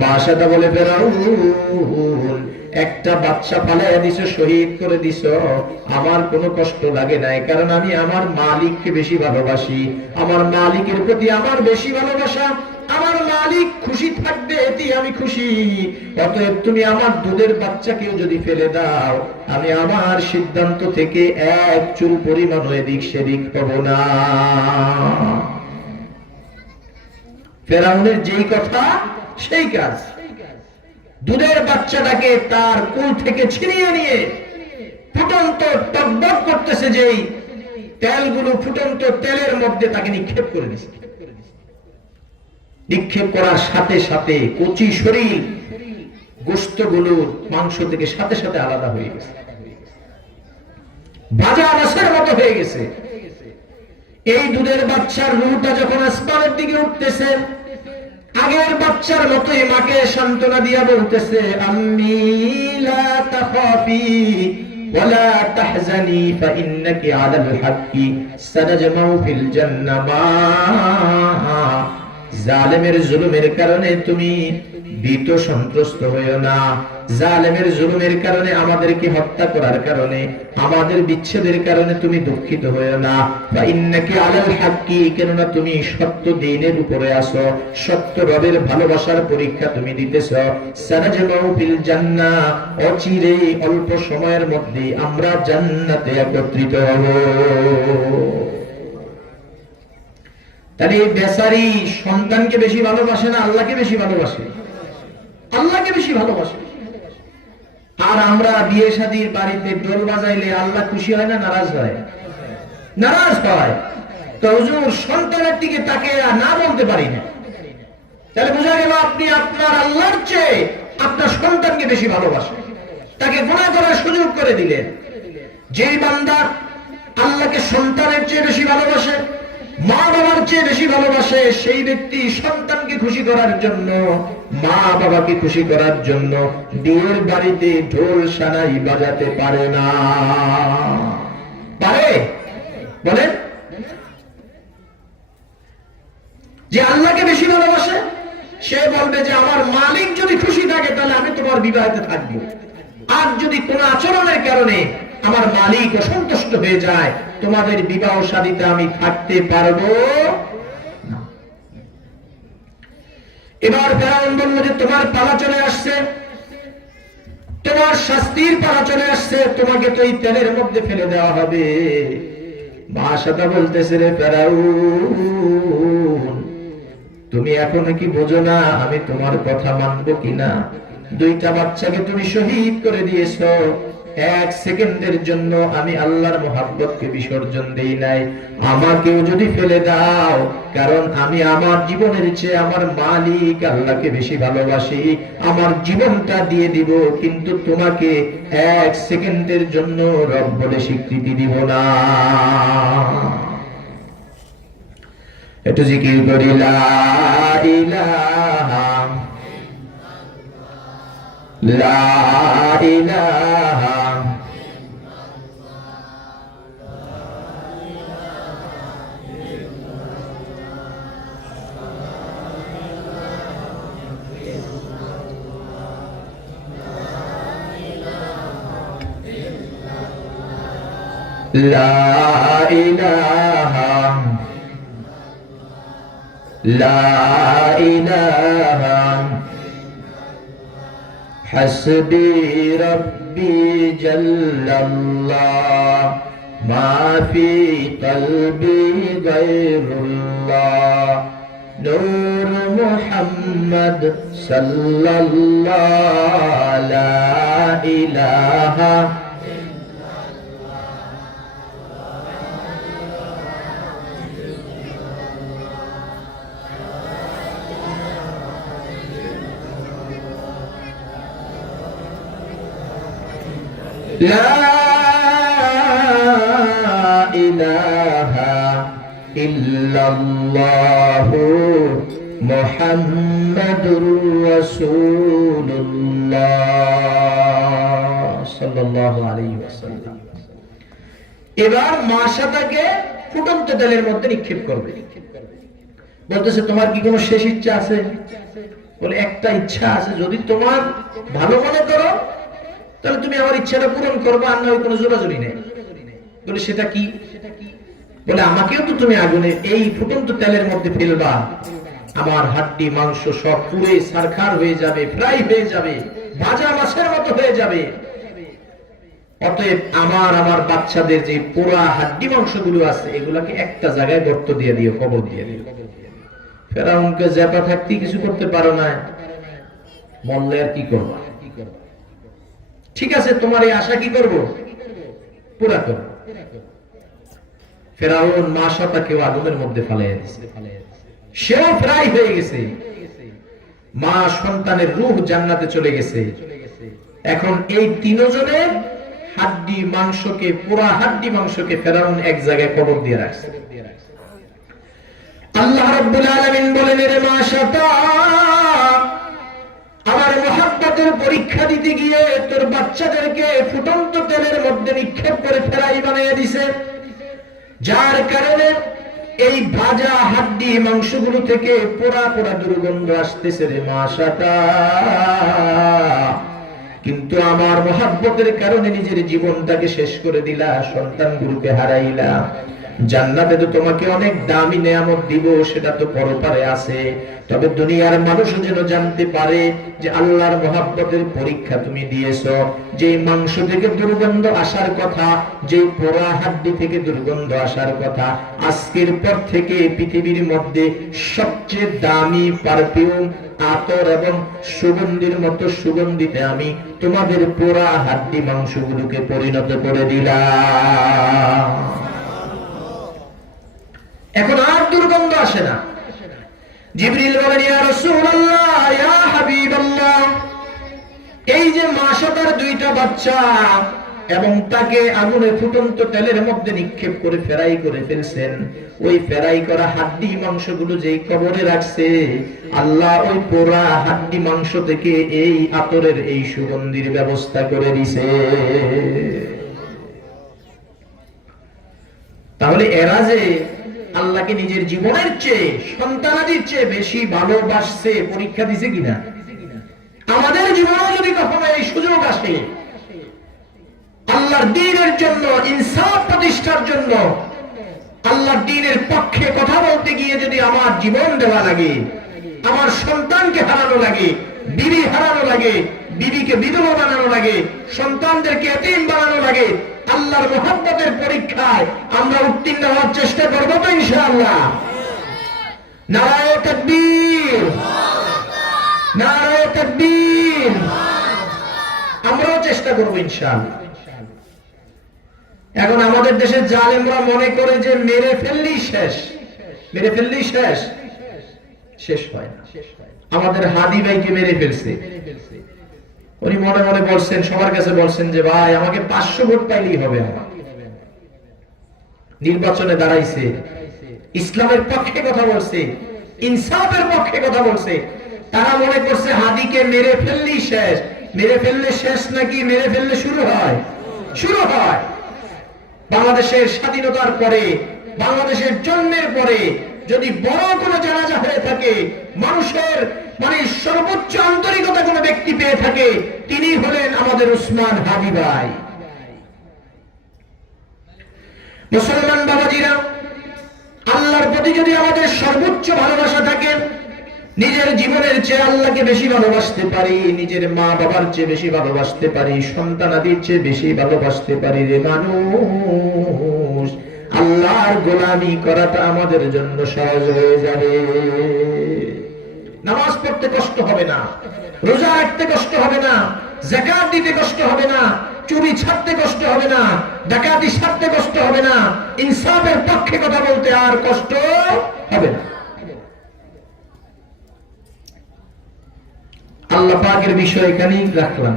মাশাআল্লাহ বলে, ফেরাউন একটা বাচ্চা ফালাইয়া দিছো, শহীদ করে দিছো, আমার কোনো কষ্ট লাগে নাই, কারণ আমি আমার মালিককে বেশি ভালোবাসি, আমার মালিকের প্রতি আমার বেশি ভালোবাসা, আমার মালিক খুশি থাকবে এতেই আমি খুশি। অতএব তুমি আমার দুধের বাচ্চাকেও যদি ফেলে দাও, আমি আমার সিদ্ধান্ত থেকে এক চুল পরিমাণ এদিক সেদিক হব না। ফেরাউনের যেই কথা সেই কাজ। দুধের বাচ্চাটাকে তার কোল থেকে ছিনিয়ে নিয়ে ফুটন্ত টকবক করতেছে যেই তেলগুলো, ফুটন্ত তেলের মধ্যে তাকে নিক্ষেপ করে দিচ্ছে। নিক্ষেপ করার সাথে সাথে কচি শরীর গোশতগুলো মাংস থেকে সাথে সাথে আলাদা হয়ে গেছে, ভাজা মাছের মতো হয়ে গেছে। এই দুধের বাচ্চার রুহটা যখন আসমানের দিকে উঠতেছে, আগের বাচ্চার মতোই মাকে সান্ত্বনা দিয়া বলতেছে, আম্মি লা তাখাফি ওয়ালা তাহজানি ফাইন্নাকি আলাল হাক্কি সানাজমাউ ফিল জান্নাহ। জালেমের জুলুমের কারণে তুমি ভীত সন্ত্রস্ত হইও না, জালেমের জুলুমের কারণে, আমাদেরকে হত্যা করার কারণে, আমাদের বিচ্ছেদের কারণে তুমি দুঃখিত হইও না। ফাইন্নাকি আলাল হাক্কি, কেননা তুমি সত্য দ্বীনের উপরে আছো, সত্য রবের ভালোবাসার পরীক্ষা তুমি দিতেছো। সানাজমাউ ফিল জান্নাহ, অচিরে অল্প সময়ের মধ্যে আমরা জান্নাতে একত্রিত হব। তাহলে এই বেচারি সন্তানকে বেশি ভালোবাসে না আল্লাহকে বেশি ভালোবাসে? আল্লাহকে বেশি ভালোবাসে। আর আমরা বিয়ে শাদীর বাড়িতে ঢোল বাজাইলে আল্লাহ খুশি হয় না নারাজ হয়? নারাজ হয়। তো হুজুর সন্তানের দিকে তাকে না বলতে পারি না, তাহলে বোঝা গেল আপনি আপনার আল্লাহর চেয়ে আপনার সন্তানকে বেশি ভালোবাসেন, তাকে গুনাহ করার সুযোগ করে দিলেন। যেই বান্দা আল্লাহকে সন্তানের চেয়ে বেশি ভালোবাসে, মা বাবার চেয়ে বেশি ভালোবাসে, সেই ব্যক্তি সন্তানকে খুশি করার জন্য, মা বাবাকে খুশি করার জন্য বিয়ের বাড়িতে ঢোল সানাই বাজাতে পারে না। পারে? বলেন। যে আল্লাহকে বেশি ভালোবাসে সে বলবে যে আমার মালিক যদি খুশি থাকে তাহলে আমি তোমার বিবাহিত থাকবো, আর যদি কোন আচরণের কারণে আমার মালিক অসন্তুষ্ট হয়ে যায় তোমাদের বিবাহ শাদীতে আমি থাকতে পারবো না। এবার ফেরাউন বলল যে তোমার পালা চলে আসছে, তোমার শাস্তির পালা চলে আসছে, তোমাকে তো এই তেলের মধ্যে ফেলে দেওয়া হবে। বাদশা বলতেছে, রে ফেরাউন, তুমি এখনো কি বোঝো না আমি তোমার কথা মানবো কিনা? দুইটা বাচ্চাকে তুমি শহীদ করে দিয়েছো, এক সেকেন্ডের জন্য আমি আল্লাহর মহব্বতকে বিসর্জন দেই নাই। আমাকেও যদি ফেলে দাও, কারণ আমি আমার জীবনের চেয়ে আমার মালিক আল্লাহকে বেশি ভালোবাসি, আমার জীবনটা দিয়ে দিব, কিন্তু তোমাকে এক সেকেন্ডের জন্য রব বলে স্বীকৃতি দিব না। একটু জিকির করি, লা ইলাহা লা ইলাহা লা ইলাহা লা ইলাহা হাসবি রব্বি জাল্লাল্লাহ মা ফি কলবি গায়রুল্লাহ নূর মুহাম্মদ সাল্লাল্লাহ লা ইলাহা لا إله إلا الله محمد رسول الله صلى الله عليه وسلم। এবার মাশাটাকে ফুটন্ত তেলের মধ্যে নিক্ষেপ করবে। বলতেছে, তোমার কি কোনো শেষ ইচ্ছা আছে? বলে, একটা ইচ্ছা আছে, যদি তোমার ভালো মনে করো তাহলে তুমি আমার ইচ্ছাটা পূরণ করবে, আর নয় কোনো জোরাজুরি নেই। বলে সেটা কি? বলে আমাকেও তো তুমি আগুনে এই ফুটন্ত তেলের মধ্যে ফেলবা, আমার হাড্ডি মাংস সব পুড়ে ছারখার হয়ে যাবে, ফ্রাই হয়ে যাবে, ভাজা মাছের মতো হয়ে যাবে। অতএব আমার বাচ্চাদের যে পোড়া হাড্ডি মাংসগুলো আছে এগুলাকে একটা জায়গায় গর্ত দিয়ে দিও, কবর দিয়ে দিও। ফেরাউনকে জেপা থাকতে কিছু করতে পারো না, মরলে আর কি করবা? ঠিক আছে, তোমার এই আশা কি করবো, পুরা করবো। ফেরাউন মাশাতাকেও আগুনের মধ্যে ফালাইয়া দিয়েছে, সেও ফ্রাই হয়ে গেছে। মা সন্তানের রূহ জান্নাতে চলে গেছে। এখন এই তিনজনের হাড্ডি মাংসকে, পুরা হাড্ডি মাংসকে ফেরাউন এক জায়গায় কবর দিয়ে রাখছে। আল্লাহ রাব্বুল আলামিন বলেন, রে মাশাতা, আমার মহব্বতের পরীক্ষা দিতে গিয়ে তোর বাচ্চাদেরকে ফুটন্ত তেলের মধ্যে নিক্ষেপ করে ফ্রাই বানিয়ে দিছে, যার কারণে এই ভাজা হাড্ডি মাংসগুলো থেকে পোড়া পোড়া দুর্গন্ধ আসতেছে রে মাশাতা। কিন্তু আমার মহব্বতের কারণে নিজের জীবনটাকে শেষ করে দিলা, সন্তানগুলোকে হারাইলা। জান্নাতে তো তোমাকে অনেক দামি নেয়ামত দিব, সেটা তো পরপারে আছে। তবে দুনিয়ার মানুষ যেন জানতে পারে যে আল্লাহর মহব্বতের পরীক্ষা তুমি দিয়েছো। যে মাংস থেকে দুর্গন্ধ আসার কথা, যে পোড়া হাড্ডি থেকে দুর্গন্ধ আসার কথা, আজকের পর থেকে পৃথিবীর মধ্যে সবচেয়ে দামি পারফিউম, আতর এবং সুগন্ধির মতো সুগন্ধিতে আমি তোমাদের পোড়া হাড্ডি মাংসগুলোকে পরিণত করে দিলাম। এখন আর দুর্গন্ধ আসে না। জিবরিল বলেন, ইয়া রাসূলুল্লাহ, ইয়া হাবিবাল্লাহ, এই যে মাশাতার দুইটা বাচ্চা এবং তাকে আগুনে ফুটন্ত তেলের মধ্যে নিক্ষেপ করে ফেরাই করে ফেলছেন, ওই ফেরাই করা হাড্ডি মাংসগুলো যেই কবরে রাখছে, আল্লাহ ওই পোড়া হাড্ডি মাংস থেকে এই আতরের এই সুগন্ধির ব্যবস্থা করে দিছে। তাহলে এরা যে আল্লাহকে নিজের জীবনের চেয়ে, সন্তানাদির চেয়ে বেশি ভালোবাসছে, পরীক্ষা দিছে কিনা? আমাদের জীবনে যদি কখনো এই সুযোগ আসে আল্লাহর দ্বীনের জন্য, ইনসাফ প্রতিষ্ঠার জন্য, আল্লাহর দ্বীনের পক্ষে কথা বলতে গিয়ে যদি আমার জীবন দেওয়া লাগে, আমার সন্তানকে হারানো লাগে, বিবি হারানো লাগে, বিবিকে বিধবা বানানো লাগে, সন্তানদেরকে এতিম বানানো লাগে, আল্লাহর মহব্বতের পরীক্ষায় আমরা উত্তীর্ণ হওয়ার চেষ্টা করবো তো ইনশাআল্লাহ? নারায়ে তাকবীর, নারায়ে তাকবীর। আমরাও চেষ্টা করবো ইনশাআল্লাহ। এখন আমাদের দেশে জালেমরা মনে করে যে মেরে ফেললেই শেষ, মেরে ফেললেই শেষ। শেষ হয় না। আমাদের হাদি ভাইকে মেরে ফেলছে, উনি মনে মনে বলছেন, সবার কাছে বলছেন যে ভাই আমাকে 500 ভোট পাইলেই হবে। আমার নির্বাচনে দাঁড়াইছে, ইসলামের পক্ষে কথা বলছে, ইনসাফের পক্ষে কথা বলছে। তারা মনে করছে হাদিকে মেরে ফেললেই শেষ। মেরে ফেললে শেষ নাকি মেরে ফেললে শুরু হয়? শুরু হয়। বাংলাদেশের স্বাধীনতার পরে, বাংলাদেশের জন্মের পরে যদি বড় কোনো জানাজা হয়ে থাকে, মানুষের মানে সর্বোচ্চ আন্তরিকতা কোনো ব্যক্তি পেয়ে থাকে, তিনি হলেন আমাদের উসমান হাদি ভাই। মুসলমান বাবাজিরা, আল্লাহর প্রতি যদি আমাদের সর্বোচ্চ ভালোবাসা থাকে, নিজের জীবনের চেয়ে আল্লাহকে বেশি ভালোবাসতে পারি, নিজের মা বাবার চেয়ে বেশি ভালোবাসতে পারি, সন্তানাদির চেয়ে বেশি ভালোবাসতে পারি, রে মানুষ, আল্লাহর গোলামি করাটা আমাদের জন্য সহজ হয়ে যাবে। নামাজ পড়তে কষ্ট হবে না, রোজা রাখতে কষ্ট হবে না, যাকাত দিতে কষ্ট হবে না, চুরি ছাড়তে কষ্ট হবে না, ডাকাতি ছাড়তে কষ্ট হবে না, ইনসাফের পক্ষে কথা বলতে আর কষ্ট হবে না। আল্লাহ পাকের বিষয় এখানেই রাখলাম।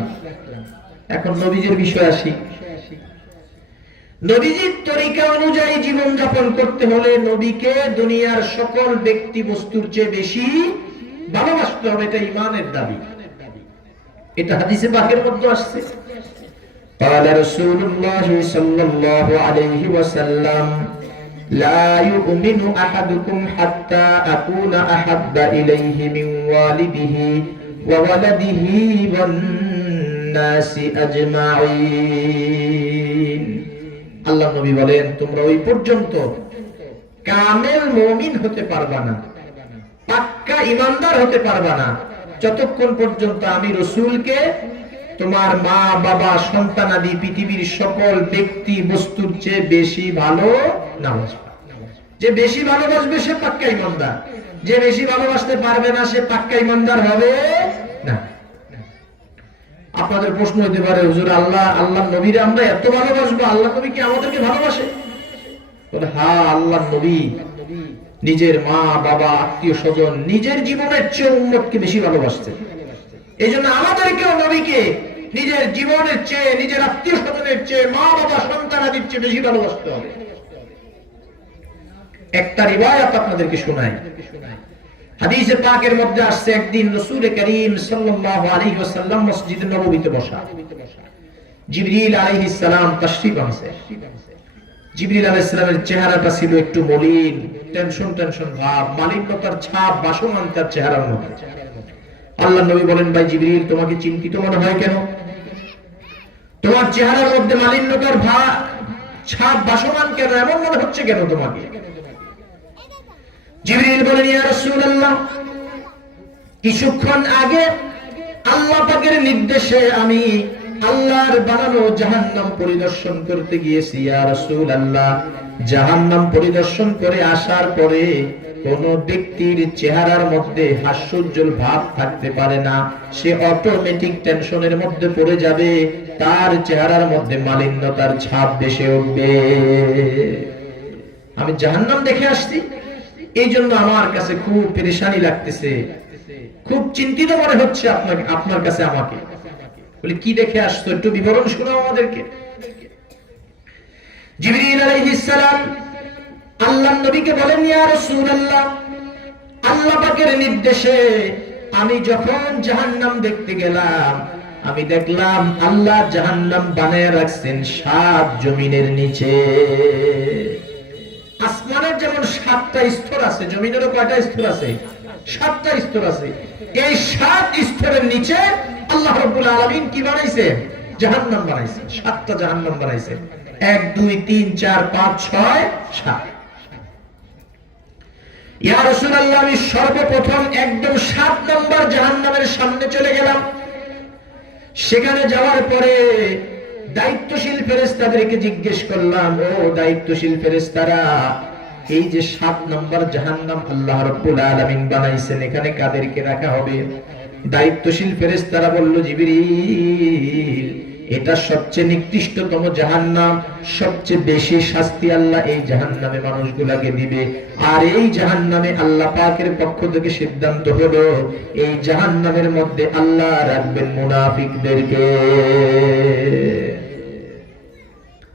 এখন নবীজির বিষয় আসি। নবীজির তরিকা অনুযায়ী জীবন যাপন করতে হলে নবীকে দুনিয়ার সকল ব্যক্তি বস্তুর চেয়ে বেশি ভালোবাসতে হবে, এটা ঈমানের দাবি। এটা হাদিসে পাকের মধ্যে আসছে। قال رسول الله صلى الله عليه وسلم لا يؤمن أحدكم حتى أكون أحب إليه من والده وولده والناس নাসি আজমাইন। আল্লাহ নবী বলেন, তোমরা ওই পর্যন্ত কামেল মুমিন হতে পারবা না, পাক্কা ঈমানদার হতে পারবা না, যতক্ষণ পর্যন্ত আমি রাসূলকে তোমার মা বাবা সন্তান আদি পৃথিবীর সকল ব্যক্তি বস্তুর চেয়ে বেশি ভালো না বাসবা। যে বেশি ভালোবাসবে সে পাক্কা ঈমানদার, যে বেশি ভালোবাসতে পারবে না সে পাক্কা ঈমানদার হবে না। আপনাদের প্রশ্ন হতে পারে, হুজুর আল্লাহ নবীরে আমরা এত ভালোবাসবো, আল্লাহ নবী কি আমাদেরকে ভালোবাসে? বলে হ্যাঁ, আল্লাহ নবী নিজের মা বাবা আত্মীয় স্বজন নিজের জীবনের চেয়ে উম্মতকে বেশি ভালোবাসতেন। এই জন্য আমাদেরকেও নবীকে নিজের জীবনের চেয়ে, নিজের আত্মীয় স্বজনের চেয়ে, মা বাবা সন্তান আদির চেয়ে বেশি ভালোবাসতে হবে। একটা রিওয়ায়াত আপনাদেরকে শোনাই। হাদিসে পাকের মধ্যে আসছে, একদিন রাসূল করিম সাল্লাল্লাহু আলাইহি ওয়াসাল্লাম মসজিদে নববীতে বসা। জিবরিল আলাইহিস সালাম তাশরীফ আনছে। জিবরিল আলাইহিস সালামের চেহারাটা ছিল একটু মলিন, টেনশন ভাব, মালিন্যতার ছাপ ভাসমান তার চেহারার মধ্যে। আল্লাহ নবী বলেন, ভাই জিবরিল, তোমাকে চিন্তিত মনে হয় কেন? তোমার চেহারার মধ্যে মালিন্যতার ছাপ ভাসমান কেন? এমন মনে হচ্ছে কেন তোমাকে? জিবরিল বলেন, ইয়া রাসূলুল্লাহ, কিছুক্ষণ আগে আল্লাহ পাকের নির্দেশে আমি আল্লাহর বানানো জাহান্নাম পরিদর্শন করতে গিয়েছি। ইয়া রাসূলুল্লাহ, জাহান্নাম পরিদর্শন করে আসার পরে কোন ব্যক্তির চেহারার মধ্যে হাস্যোজ্জ্বল ভাব থাকতে পারে না, সে অটোমেটিক টেনশনের মধ্যে পড়ে যাবে, তার চেহারার মধ্যে মালিন্যতার ছাপ ভেসে উঠবে। আমি জাহান্নাম দেখে আসছি, এই জন্য আমার কাছে খুব পেরেশানি লাগতেছে, খুব চিন্তিত মনে হচ্ছে আপনার কাছে আমাকে। বলে, কি দেখে আসছো, একটু বিবরণ শোনাও আমাদেরকে। জিবরিল আলাইহিস সালাম আল্লাহর নবীকে বলেন, ইয়া রাসূলুল্লাহ, আল্লাহ পাকের নির্দেশে আমি যখন জাহান্নাম দেখতে গেলাম, আমি দেখলাম আল্লাহ জাহান্নাম বানায় রাখছেন 7 জমিনের নিচে। আসমানের যেমন 7টা স্তর আছে, জমিনেরও কয়টা স্তর আছে? 7টা স্তর আছে। এই 7 স্তরের নিচে আল্লাহ রাব্বুল আলামিন কি বানাইছে? জাহান্নাম বানাইছে। 7টা জাহান্নাম বানাইছে। 1 2 3 4 5 6 7। ইয়া রাসূলুল্লাহ, আমি সর্বপ্রথম একদম 7 নম্বর জাহান্নামের সামনে চলে গেলাম। সেখানে যাওয়ার পরে দায়িত্বশীল ফেরেশতাদেরকে জিজ্ঞেস করলাম, ও দায়িত্বশীল ফেরেশতারা, এই যে 7 নম্বর জাহান্নাম আল্লাহ রাব্বুল আলামিন বানাইছেন, এখানে কাদেরকে রাখা হবে? দায়িত্বশীল ফেরেশতারা বলল, জিবরিল, এটা সবচেয়ে নিকৃষ্টতম জাহান্নাম, সবচেয়ে বেশি শাস্তি আল্লাহ এই জাহান্নামে মানুষগুলোকে দিবে। আর এই জাহান্নামে আল্লাহ পাকের পক্ষ থেকে সিদ্ধান্ত হলো, এই জাহান্নামের মধ্যে আল্লাহ রাখবেন মুনাফিকদেরকে।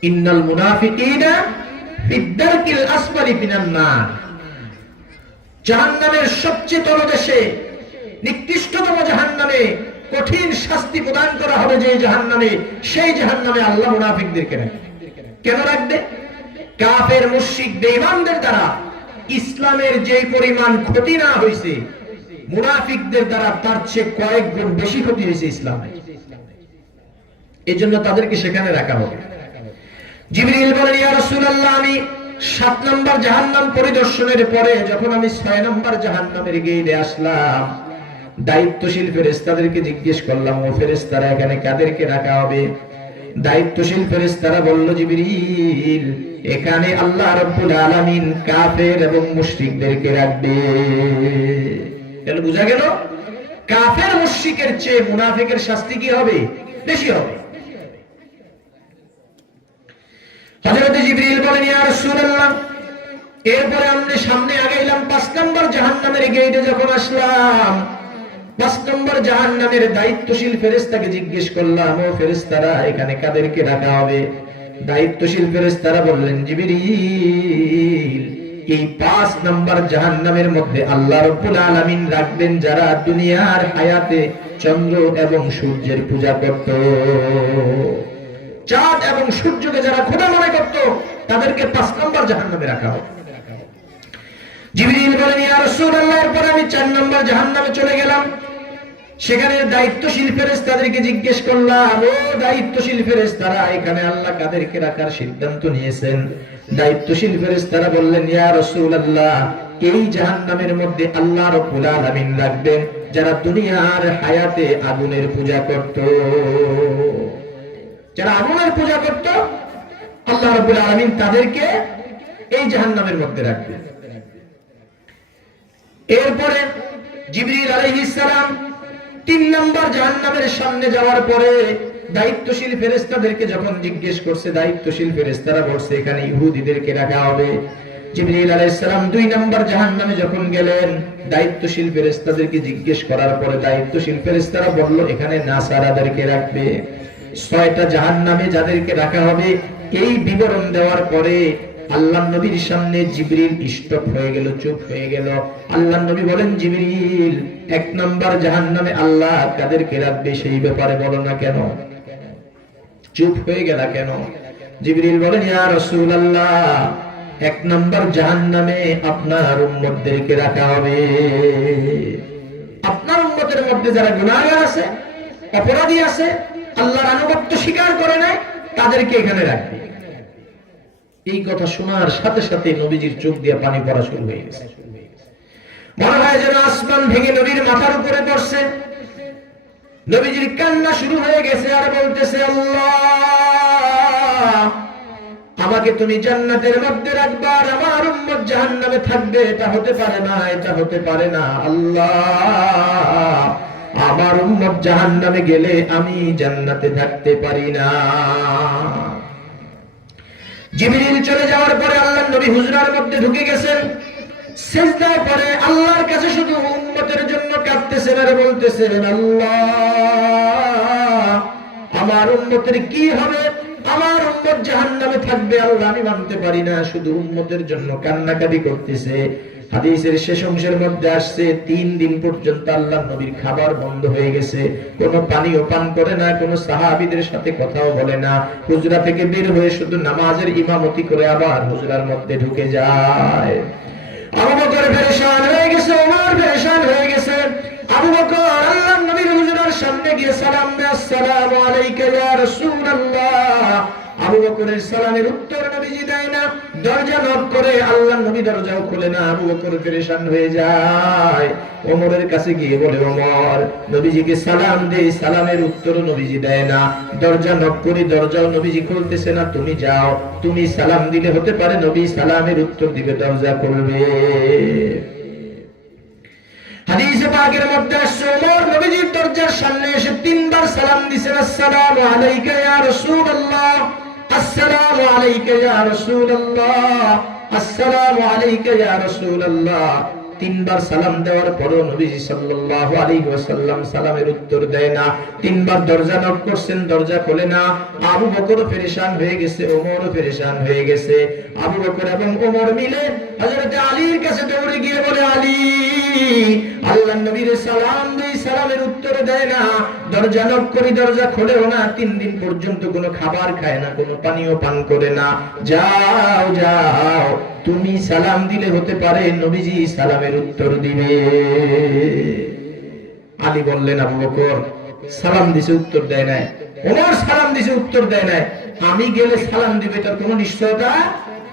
ইন্নাল মুনাফিকিনা ফিদ-দারকিল আসফালি মিনান নার। জাহান্নামের সবচেয়ে তলদেশে, নিকৃষ্টতম জাহান্নামে কঠিন শাস্তি প্রদান করা হবে যে জাহান্নামে, সেই জাহান্নামে আল্লাহ মুনাফিকদেরকে রাখবে। কেন রাখবে? কাফের মুশরিক বেঈমানদের দ্বারা ইসলামের যে পরিমাণ ক্ষতি না হয়েছে, মুনাফিকদের দ্বারা তার চেয়ে কয়েক গুণ বেশি ক্ষতি হয়েছে ইসলামে। এই জন্য তাদেরকে সেখানে রাখা হবে। জিবরিল বলেন, ইয়া রাসূলুল্লাহ, আমি 7 নম্বর জাহান্নাম পরিদর্শনের পরে যখন আমি 6 নম্বর জাহান্নামের গেটে আসলাম, দায়িত্বশীল ফেরেশতাদেরকে জিজ্ঞেস করলাম, ও ফেরেশতারা, এখানে কাদেরকে রাখা হবে? দায়িত্বশীল ফেরেশতারা বলল, জিবরিল, এখানে আল্লাহ রাব্বুল আলামিন কাফের এবং মুশরিকদেরকে রাখবে। তাহলে বোঝা গেল, কাফের মুশরিকের চেয়ে মুনাফিকের শাস্তি কি হবে? বেশি হবে। হযরত জিবরিল বলেন, ইয়া রাসূলুল্লাহ, এরপরে আমরা সামনে আগাইলাম। 5 নম্বর জাহান্নামের গেটে যখন আসলাম, 5 নম্বর জাহান্নামের দায়িত্বশীল ফেরেশতাকে জিজ্ঞেস করলাম, ও ফেরেশতারা, এখানে কাদেরকে রাখা হবে? দায়িত্বশীল ফেরেশতারা বললেন, জিবরিল, এই 5 নম্বর জাহান্নামের মধ্যে আল্লাহ রাব্বুল আলামিন রাখবেন যারা দুনিয়ার হায়াতে চন্দ্র এবং সূর্যের পূজা করত, চাঁদ এবং সূর্যকে যারা খোদা মনে করত, তাদেরকে 5 নম্বর জাহান্নামে রাখা হবে। জিবরিল বলেন, ইয়া রাসূলুল্লাহ, এরপর আমি 4 নম্বর জাহান্নামে চলে গেলাম। সেখানে দায়িত্বশীল ফেরেশতাদেরকে জিজ্ঞেস করলাম, ও দায়িত্বশীল ফেরেশতারা, এখানে আল্লাহ কাদেরকে রাখার সিদ্ধান্ত নিয়েছেন? দায়িত্বশীল ফেরেশতারা বললেন, ইয়া রাসূলুল্লাহ, এই জাহান্নামের মধ্যে আল্লাহ রাব্বুল আলামিন রাখবেন যারা দুনিয়ার হায়াতে আগুনের পূজা করত। যারা আগুনের পূজা করত, আল্লাহ রাব্বুল আলামিন তাদেরকে এই জাহান্নামের মধ্যে রাখবেন। এরপরে জিবরিল আলাইহিস সালাম 3 নম্বর জাহান্নামের সামনে যাওয়ার পরে দায়িত্বশীল ফেরেশতাদেরকে যখন জিজ্ঞেস করছে, দায়িত্বশীল ফেরেশতারা বলছে এখানে ইহুদিদেরকে রাখা হবে। জিবরিল আলাইহিস সালাম 2 নম্বর জাহান্নামে যখন গেলেন, দায়িত্বশীল ফেরেশতাদেরকে জিজ্ঞেস করার পরে দায়িত্বশীল ফেরেশতারা বলল এখানে নাসারাদেরকে রাখবে। 6টা জাহান্নামে যাদেরকে রাখা হবে, এই বিবরণ দেওয়ার পরে আল্লাহর নবীর সামনে জিবরিল স্টপ হয়ে গেল, চুপ হয়ে গেল। আল্লাহর নবী বলেন, জিবরিল, 1 নম্বর জাহান্নামে আল্লাহ কাদেরকে রাখবে সেই ব্যাপারে বলো না কেন? চুপ হয়ে গেল কেন? জিবরিল বলেন, ইয়া রাসূলুল্লাহ, 1 নম্বর জাহান্নামে আপনার উম্মতদেরকে রাখা হবে। আপনার উম্মতের মধ্যে যারা গুনাহগার আছে, অপরাধী আছে, আল্লাহর আনুগত্য স্বীকার করে নাই, তাদেরকে এখানে রাখবে। এই কথা শোনার সাথে সাথে নবীজির চোখ দিয়ে পানি পড়া শুরু হয়ে গেছে। মনে হয় যেন আসমান ভেঙে নবীর মাথার উপরে পড়ছে। নবীজির কান্না শুরু হয়ে গেছে আর বলতেছে, আল্লাহ, আমাকে তুমি জান্নাতের মধ্যে রাখবা আর আমার উম্মত জাহান্নামে থাকবে, এটা হতে পারে না, এটা হতে পারে না। আল্লাহ, আমার উম্মত জাহান্নামে গেলে আমি জান্নাতে থাকতে পারি না। জিবরিল চলে যাওয়ার পরে আল্লাহর নবী হুজরার মধ্যে ঢুকে গেছেন। সিজদায় পড়ে আল্লাহর কাছে শুধু উম্মতের জন্য কাঁদতেছেন আর বলতেছেন, আল্লাহ, আমার উম্মতের কি হবে? আমার উম্মত জাহান্নামে থাকবে, আল্লাহ আমি মানতে পারি না। শুধু উম্মতের জন্য কান্নাকাটি করতেছে। হাদিসের শেষ অংশের মধ্যে আসছে 3 দিন পর্যন্ত আল্লাহর নবীর খাবার বন্ধ হয়ে গেছে, কোনো পানিও পান করে না, কোনো সাহাবীদের সাথে কথাও বলে না। হুজরা থেকে বের হয়ে শুধু নামাজের ইমামতি করে আবার হুজরার মধ্যে ঢুকে যায়। আবু বকর পেরেশান হয়ে গেছে, ওমর পেরেশান হয়ে গেছে। আবু বকর আল্লাহর নবীর হুজরার সামনে গিয়ে সালাম দেয়, আসসালামু আলাইকা ইয়া রাসূলুল্লাহ। আবু বকরের সালামের উত্তর নবীজি দেয় না, দরজা নক করে, আল্লাহর নবী দরজাও খুলে না। আবু বকর পেরেশান হয়ে যায়। ওমরের কাছে গিয়ে বলে, ওমর, নবীজিকে সালাম দেই, সালামের উত্তর নবীজি দেয় না। দরজা নক করি, দরজাও নবীজি খুলতেছে না। তুমি যাও, তুমি সালাম দিলে হতে পারে নবী সালামের উত্তর দিবে, দরজা খুলবে। হাদিসে পাকের মধ্যে আসছে, ওমর নবীজির দরজার সামনে এসে 3 বার সালাম দিয়েছেন, আসসালামু আলাইকা ইয়া রাসূলুল্লাহ, আসসালামু আলাইকা ইয়া রাসূলুল্লাহ, আসসালামু আলাইকা ইয়া রাসূলুল্লাহ। 3 বার সালাম দেওয়ার পরও নবীজি সাল্লাল্লাহু আলাইহি ওয়াসাল্লাম সালামের উত্তর দেয় না। 3 বার দরজা নক করছেন, দরজা খোলে না। আবু বকর পেরেশান হয়ে গেছে, ওমরও পেরেশান হয়ে গেছে। আবু বকর এবং ওমর মিলে হযরত আলীর কাছে দৌড়ে গিয়ে বলে, আলী, আল্লাহর নবীর সালাম দেই, সালামের উত্তর দেয় না। দরজা নক করি, দরজা খোলেও না। 3 দিন পর্যন্ত কোনো খাবার খায় না, কোনো পানিও পান করে না। যাও যাও, তুমি সালাম দিলে হতে পারে নবীজি সালামের উত্তর দিবে। আলী বললেন, আবু বকর সালাম দিছে উত্তর দেয় নাই, ওমর সালাম দিছে উত্তর দেয় নাই, আমি গেলে সালাম দিবে তার কোনো নিশ্চয়তা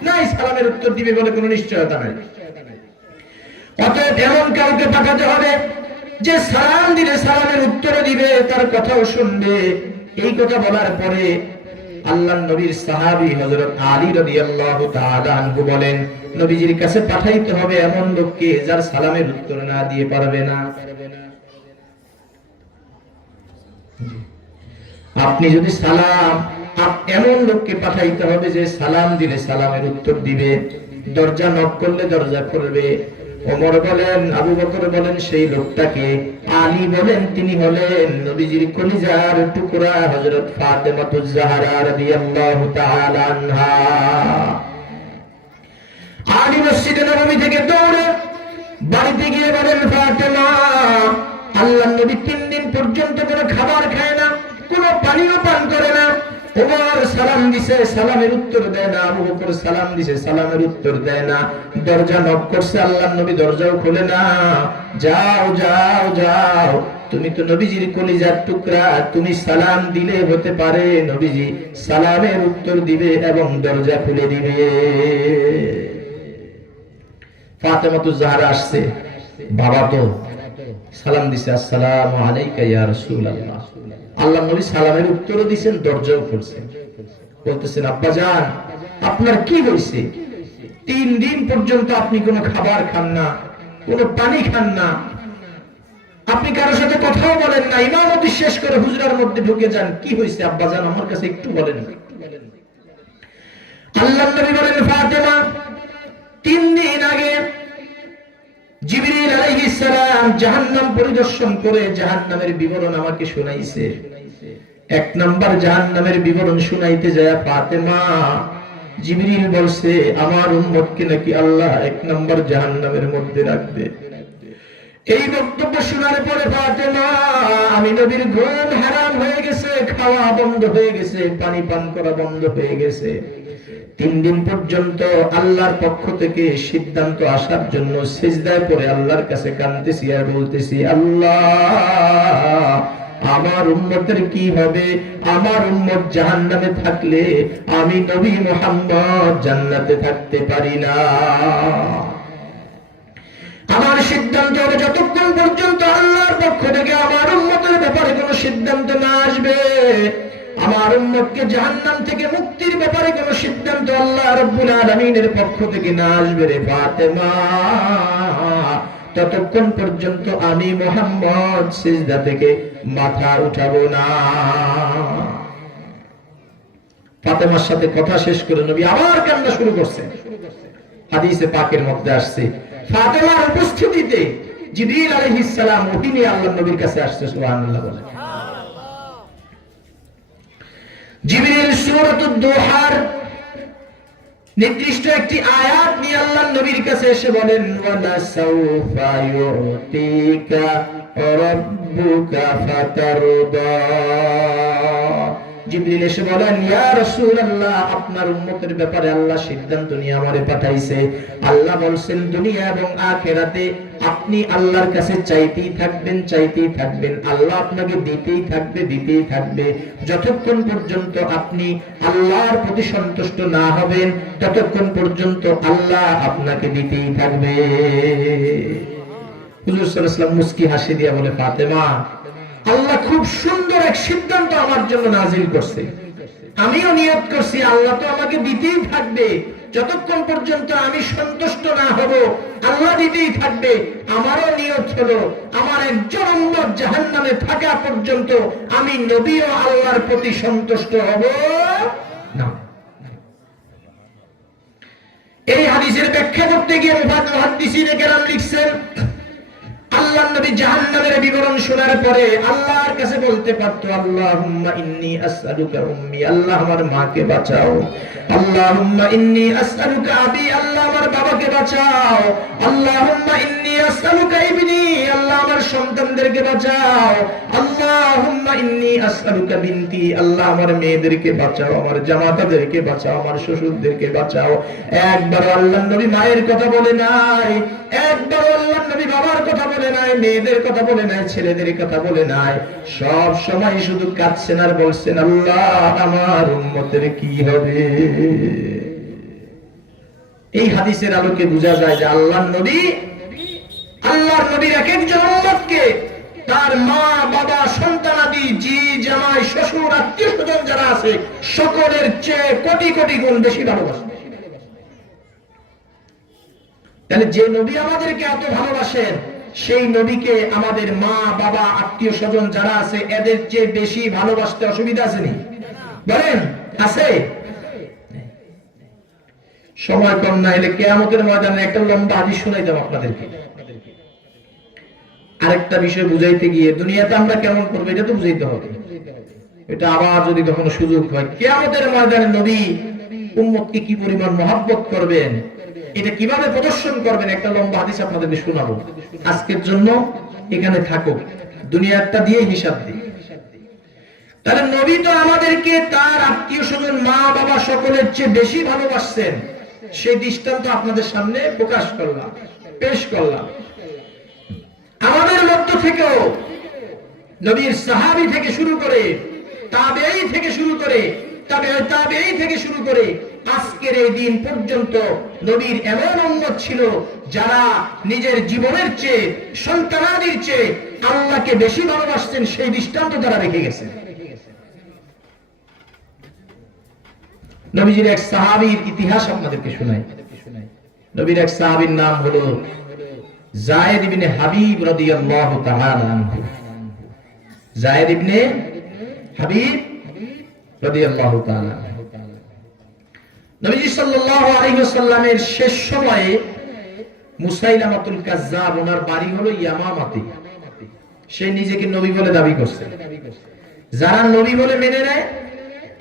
নাই, সালামের উত্তর দিবে বলে কোনো নিশ্চয়তা নাই। অতএব এমন কাউকে পাঠাতে হবে যে সালাম দিলে সালামের উত্তর দিবে, তার কথাও শুনবে। এই কথা বলার পরে আল্লাহর নবীর সাহাবী হযরত আলী রাদিয়াল্লাহু তাআলা আনহু বলেন, নবীজির কাছে পাঠাইতে হবে এমন লোককে যার সালামের উত্তর না দিয়ে পারবে না। আপনি যদি সালাম, এমন লোককে পাঠাইতে হবে যে সালাম দিলে সালামের উত্তর দিবে, দরজা নক করলে দরজা খুলবে। ওমর বলেন, আবু বকর বলেন, সেই লোকটাকে? আলী বলেন, তিনি হলেন নবীজির কলিজার টুকরা হযরত ফাতেমাতুজ জাহরা রাদিয়াল্লাহু তাআলা আনহা। আলী মসজিদে নববী থেকে দৌড়ে বাড়িতে গিয়ে বলেন, ফাতেমা, আল্লাহর নবী 3 দিন পর্যন্ত কোনো খাবার খায় না, কোনো পানিও পান করে না। ওমর সালাম দিছে, সালামের উত্তর দেয় না। আবু বকর সালাম দিছে, সালামের উত্তর দেয় না। দরজা নক করছে, আল্লাহর নবী দরজাও খোলে না। যাও যাও যাও, তুমি তো নবীজির কলিজার টুকরা, তুমি সালাম দিলে হতে পারে নবীজি সালামের উত্তর দিবে এবং দরজা খুলে দিবে। ফাতেমাতুজ জাহরা আসছে, বাবা তো সালাম দিছে, আসসালামু আলাইকা ইয়া রাসূলুল্লাহ। আল্লাহর নবী সালামের উত্তরও দিবেন, দরজাও খুলছেন। বলতেছেন, আব্বা জান আপনার কি হয়েছে? 3 দিন পর্যন্ত আপনি কোনো খাবার খান না, কোনো পানি খান না, আপনি কারোর সাথে কথাও বলেন না, ইমামতি শেষ করে হুজরার মধ্যে ঢুকে যান, কি হয়েছে আব্বা জান আমার কাছে একটু বলেন। আল্লাহর নবী বলেন, ফাতেমা 3 দিন আগে জিবরিল আলাইহিস সালাম জাহান্নাম পরিদর্শন করে জাহান্নামের বিবরণ আমাকে শোনাইছে। 1 নাম্বার জাহান্নামের বিবরণ শুনাইতে যায় ফাতেমা জিবরিল বলছে আমার উম্মতকে নাকি আল্লাহ 1 নাম্বার জাহান্নামের মধ্যে রাখবে। এই বক্তব্য শোনার পরে ফাতেমা, আমি নবীর ঘুম হারাম হয়ে গেছে, খাওয়া বন্ধ হয়ে গেছে, পানি পান করা বন্ধ হয়ে গেছে। 3 দিন পর্যন্ত আল্লাহর পক্ষ থেকে সিদ্ধান্ত আসার জন্য সিজদায় পড়ে আল্লাহর কাছে কাঁদতেছি আর বলতেছি, আল্লাহ আমার উম্মতের কি হবে? আমার উম্মত জাহান্নামে থাকলে আমি নবী মুহাম্মদ জান্নাতে থাকতে পারি না। আমার সিদ্ধান্ত হবে যতক্ষণ পর্যন্ত আল্লাহর পক্ষ থেকে আমার উম্মতের ব্যাপারে কোনো সিদ্ধান্ত না আসবে, আমার উম্মতকে জাহান্নাম থেকে মুক্তির ব্যাপারে কোনো সিদ্ধান্ত আল্লাহ রাব্বুল আলামিনের পক্ষ থেকে না আসবে রে ফাতেমা, ততক্ষণ পর্যন্ত আমি মুহাম্মদ সিজদা থেকে মাথা উঠাবো না। ফাতেমার সাথে কথা শেষ করে নবী আবার কান্না শুরু করছেন। হাদিসে পাকের মধ্যে আসছে, ফাতেমার উপস্থিতিতে জিবরিল আলাইহিস সালাম ওহী নিয়ে আল্লাহর নবীর কাছে আসছে। সুবহানাল্লাহ বলেন। জিবরিল সূরাতুদ দুহার নির্দিষ্ট একটি আয়াত নিয়ে আল্লাহর নবীর কাছে এসে বলেন, ওয়ালা সাউফা ইউতিকা রাব্বুকা ফাতারদা। জিবরিল এসে বলেন, ইয়া রাসূলুল্লাহ আপনার উম্মতের ব্যাপারে আল্লাহ সিদ্ধান্ত নিয়ে আমারে পাঠাইছে। আল্লাহ বলছেন দুনিয়া এবং আখিরাতে আপনি আল্লাহর কাছে চাইতেই থাকবেন, চাইতেই থাকবেন, আল্লাহ আপনাকে দিতেই থাকবে, দিতেই থাকবে। যতক্ষণ পর্যন্ত আপনি আল্লাহর প্রতি সন্তুষ্ট না হবেন ততক্ষণ পর্যন্ত আল্লাহ আপনাকে দিতেই থাকবে। হুজুর সাল্লাল্লাহু আলাইহি ওয়াসাল্লাম মুস্কি হাসি দিয়ে বলে, ফাতেমা আল্লাহ খুব সুন্দর এক সিদ্ধান্ত আমার জন্য নাজিল করছে, আমিও নিয়ত করছি আল্লাহ তো আমাকে দিতেই থাকবে, যতক্ষণ পর্যন্ত আমি সন্তুষ্ট না হব আল্লাহ দিতেই থাকবে। আমারও নিয়ত হলো আমার একজন উম্মত জাহান্নামে থাকা পর্যন্ত আমি নবীও আল্লাহর প্রতি সন্তুষ্ট হব না। এই হাদিসের ব্যাখ্যা করতে গিয়ে মুহাদ্দিসিনে কেরাম লিখছেন, আল্লাহর নবী জাহান্নামের বিবরণ শোনার পরে আল্লাহর কাছে বলতে পারতো, আল্লাহুম্মা ইন্নী আসআলুকা উম্মি, আল্লাহ আমার মাকে বাঁচাও। আল্লাহুম্মা ইন্নী আসআলুকা আবি, আল্লাহ আমার বাবাকে বাঁচাও। আল্লাহুম্মা ইন্নী আসআলুকা ইবনি, আল্লাহ আমার সন্তানদেরকে বাঁচাও। আল্লাহুম্মা ইন্নী আসআলুকা বিনতি, আল্লাহ আমার মেয়েদেরকে বাঁচাও, আমার জামাতাদেরকে বাঁচাও, আমার শ্বশুরদেরকে বাঁচাও। একবার আল্লাহর নবী মায়ের কথা বলে নাই, একবার আল্লাহর নবী বাবার কথা বলে নাই, মেয়েদের কথা বলে নাই, ছেলেদের কথা বলে নাই, সব সময় শুধু কাঁদছেন আর বলছেন, আল্লাহ আমার উম্মতের কি হবে। এই হাদিসের আলোকে বোঝা যায় যে আল্লাহর নবীর এক একজন উম্মতকে তার মা বাবা সন্তানাদি জি জামাই শ্বশুর আত্মীয় স্বজন যারা আছে সকলের চেয়ে কোটি কোটি গুণ বেশি ভালোবাসেন। তাহলে যে নবী আমাদেরকে এত ভালোবাসেন সেই নবীকে আমাদের মা বাবা আত্মীয় স্বজন যারা আছে এদের চেয়ে বেশি ভালোবাসতে অসুবিধা আছে নি? বলেন আছে? সময় কম না হলে কিয়ামতের ময়দানে একটা লম্বা হাদিস শোনাইতাম আপনাদেরকে। আরেকটা বিষয় বুঝাইতে গিয়ে দুনিয়াতে আমরা কেমন করবো এটা তো বুঝাইতে হবে। এটা আবার যদি কখনো সুযোগ হয়, কিয়ামতের ময়দানে নবী উম্মতকে কি পরিমাণ মহব্বত করবেন, এটা কিভাবে প্রদর্শন করবেন, একটা লম্বা হাদিস আপনাদেরকে শোনাবো। আজকের জন্য এখানে থাকো, দুনিয়াটা দিয়ে হিসাব দিই। তাহলে নবী তো আমাদেরকে তার আত্মীয় স্বজন মা বাবা সকলের চেয়ে বেশি ভালোবাসছেন, সেই দৃষ্টান্ত আপনাদের সামনে প্রকাশ করলাম, পেশ করলাম। আমাদের মধ্য থেকেও নবীর সাহাবী থেকে শুরু করে তাবেঈ থেকে শুরু করে তাবেঈ থেকে শুরু করে আজকের এই দিন পর্যন্ত নবীর এমন উম্মত ছিল যারা নিজের জীবনের চেয়ে সন্তানাদির চেয়ে আল্লাহকে বেশি ভালোবাসতেন, সেই দৃষ্টান্ত তারা রেখে গেছেন। নবীজির এক সাহাবীর ইতিহাস আপনাদেরকে শোনাই। নবীর এক সাহাবীর নাম হলো যায়েদ ইবনে হাবিব রাদিয়াল্লাহু তাআলা আনহু। যায়েদ ইবনে হাবিব রাদিয়াল্লাহু তাআলা। নবীজি সাল্লাল্লাহু আলাইহি ওয়াসাল্লামের শেষ সময়ে মুসাইলামাতুল কাজ্জাব, ওনার বাড়ি হলো ইয়ামামাতে। সে নিজেকে নবী বলে দাবি করছে। যারা নবী বলে মেনে নেয়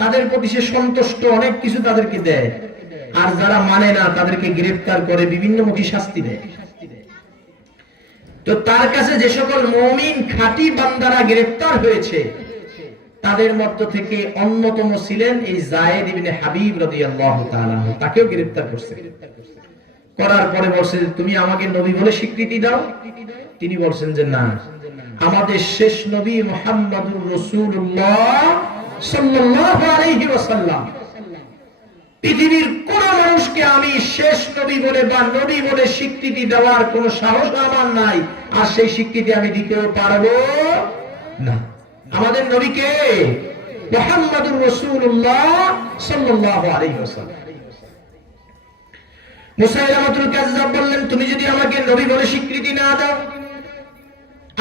তাদের প্রতি সে সন্তুষ্ট, অনেক কিছু তাদেরকে দেয়, আর যারা মানে না তাদেরকে গ্রেফতার করে বিভিন্নমুখী শাস্তি দেয়। তো তার কাছে যে সকল মুমিন খাঁটি বান্দারা গ্রেফতার হয়েছে তাদের মধ্য থেকে অন্যতম ছিলেন এই যায়েদ ইবনে হাবিব রাদিয়াল্লাহু তাআলা। তাকেও গ্রেফতার করছে। করার পরে বলছে, তুমি আমাকে নবী বলে স্বীকৃতি দাও। তিনি বলছেন যে না, আমাদের শেষ নবী মুহাম্মদুর রাসূলুল্লাহ সাল্লাল্লাহু আলাইহি ওয়াসাল্লাম, পৃথিবীর কোন মানুষকে আমি শেষ নবী বলে বা নবী বলে স্বীকৃতি দেওয়ার কোন সাহস আমার নাই, আর সেই স্বীকৃতি আমি দিতেও পারবো না। আমাদের নবীকে মুহাম্মদুর রাসূলুল্লাহ সাল্লাল্লাহু আলাইহি ওয়াসাল্লাম। মুসাইলামাতুল কাজ্জাব বললেন, তুমি যদি আমাকে নবী বলে স্বীকৃতি না দাও,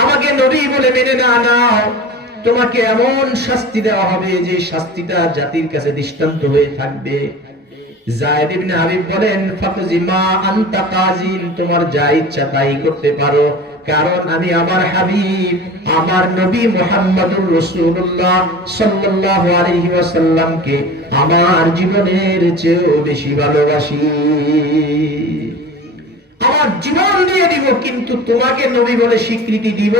আমাকে নবী বলে মেনে না নাও, তোমাকে এমন শাস্তি দেওয়া হবে যে শাস্তিটা জাতির কাছে দৃষ্টান্ত হয়ে থাকবে। যায়েদ ইবনে হাবিব বলেন, ফাকজি মা আনতা কাজিন, তোমার যা ইচ্ছা তাই করতে পারো, কারণ আমি আমার হাবিব, আমার নবী মুহাম্মদুর রাসূলুল্লাহ সাল্লাল্লাহু আলাইহি ওয়াসাল্লামকে আমার জীবনের চেয়েও বেশি ভালোবাসি। আমার জীবন দিয়ে দিব, কিন্তু তোমাকে নবী বলে স্বীকৃতি দিব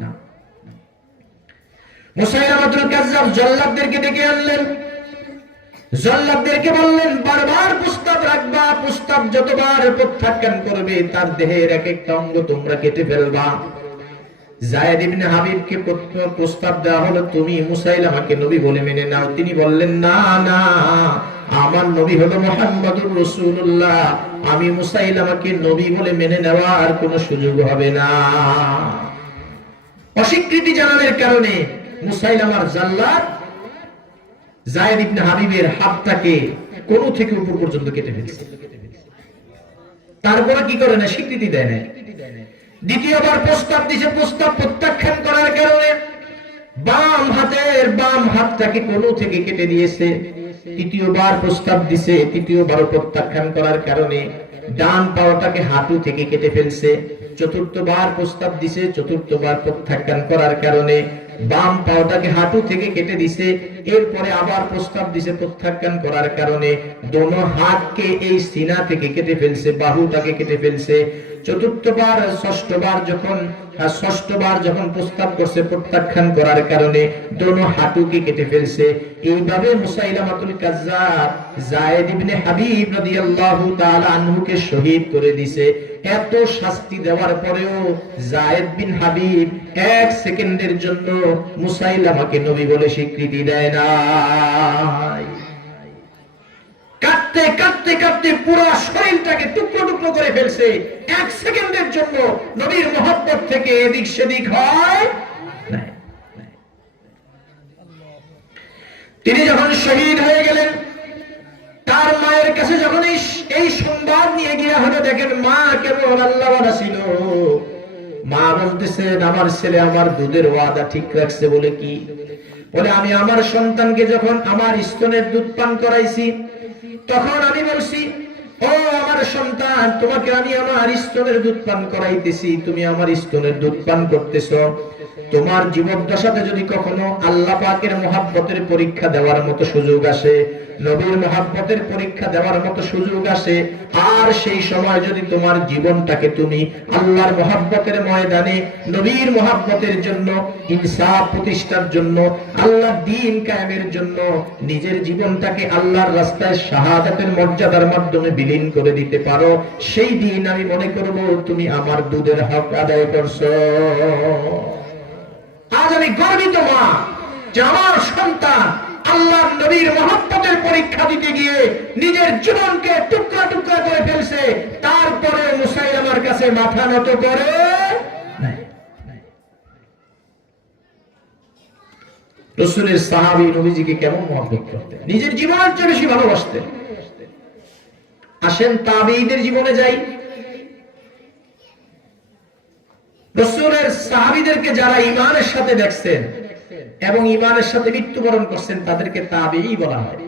না। মুসাইলামাতুল কাজ্জাব জল্লাদদেরকে ডেকে আনলেন। জল্লাদদেরকে বললেন, বারবার প্রস্তাব রাখবা, প্রস্তাব যতবার প্রত্যাখ্যান করবে তার দেহের এক একটা অঙ্গ তোমরা কেটে ফেলবা। যায়েদ ইবনে হাবিবকে প্রস্তাব দেওয়া হলো, তুমি মুসাইলামাকে নবী বলে মেনে নাও। তিনি বললেন, না না, আমার নবী হলো মুহাম্মদুর রাসূলুল্লাহ, আমি মুসাইলামাকে নবী বলে মেনে নেওয়ার কোনো সুযোগ হবে না। অস্বীকৃতি জানানোর কারণে মুসাইলামার জাল্লাদ যায়েদ ইবনে হাবিবের হাতটাকে কোন থেকে উপর পর্যন্ত কেটে ফেলছে। তারপরে কি করে না, স্বীকৃতি দেয় না। দ্বিতীয়বার প্রস্তাব দিয়েছে, প্রস্তাব প্রত্যাখ্যান করার কারণে বাম হাতটাকে কোন থেকে কেটে দিয়েছে। তৃতীয়বার প্রস্তাব দিছে, তৃতীয়বার প্রত্যাখ্যান করার কারণে ডান পাওটাকে হাঁটু থেকে কেটে ফেলছে। চতুর্থবার প্রস্তাব দিছে, চতুর্থবার প্রত্যাখ্যান করার কারণে বাম পাওটাকে হাঁটু থেকে কেটে দিছে। এরপরে আবার প্রস্তাব দিছে, প্রত্যাখ্যান করার কারণে দোনো হাতকে এই সিনা থেকে কেটে ফেলছে, বাহুটাকে কেটে ফেলছে। ষষ্ঠবার যখন প্রস্তাব করছে, প্রত্যাখ্যান করার কারণে দোনো হাঁটুকে কেটে ফেলছে। এইভাবে মুসাইলামাতুল কাজ্জাব যায়েদ ইবনে হাবিব রাদিয়াল্লাহু তাআলা আনহুকে শহীদ করে দিয়েছে। এত শাস্তি দেওয়ার পরেও যায়েদ বিন হাবিব এক সেকেন্ডের জন্য মুসাইলামাকে নবী বলে স্বীকৃতি দেয় না। কাঁদতে কাঁদতে কাঁদতে পুরো শরীরটাকে টুকরো টুকরো করে ফেলছে। এক সেকেন্ডের জন্য নবীর মহব্বত থেকে এদিক সেদিক হয় না। তিনি যখন শহীদ হয়ে গেলেন, তার মায়ের কাছে যখন এই সংবাদ নিয়ে গিয়া হলো, দেখেন মা কেমন আল্লাহওয়ালা ছিল। মা বলতেছেন, আমার ছেলে আমার দুধের ওয়াদা ঠিক রাখছে। বলে কি? বলে, আমি আমার সন্তানকে যখন আমার স্তনের দুধ পান করাইছি, তখন আমি বলছি, ও আমার সন্তান, তোমাকে আমি আমার স্তনের দুধ পান করাইতেছি, তুমি আমার স্তনের দুধ পান করতেছো। তোমার জীবদ্দশাতে যদি কখনো আল্লাহ পাকের মহব্বতের পরীক্ষা দেওয়ার মতো সুযোগ আসে, নবীর মহব্বতের পরীক্ষা দেওয়ার মতো সুযোগ আসে, আর সেই সময় যদি তোমার জীবনটাকে তুমি আল্লাহর মহব্বতের ময়দানে নবীর মহব্বতের জন্য, ইনসাফ প্রতিষ্ঠার জন্য, আল্লাহর দ্বীন কায়েমের জন্য নিজের জীবনটাকে আল্লাহর রাস্তায় শাহাদাতের মর্যাদার মাধ্যমে বিলীন করে দিতে পারো, সেই দিন আমি মনে করব তুমি আমার দুধের হক আদায় করছো। আজ আমি গর্বিত মা যে আমার সন্তান আল্লাহ নবীর মহব্বতের পরীক্ষা দিতে গিয়ে নিজের জীবনকে টুকরা টুকরা করে ফেলছে, তারপরে মুসাইলামার কাছে মাথা নত করে নাই। রাসূলের সাহাবী নবীজিকে কেমন মহব্বত করতেন, নিজের জীবনের চেয়ে বেশি ভালোবাসতেন। আসেন তাবেঈদের জীবনে যাই। রাসূলের সাহাবীদেরকে যারা ঈমানের সাথে দেখছেন এবং ঈমানের সাথে মৃত্যুবরণ করছেন তাদেরকে তাবেঈ বলা হয়।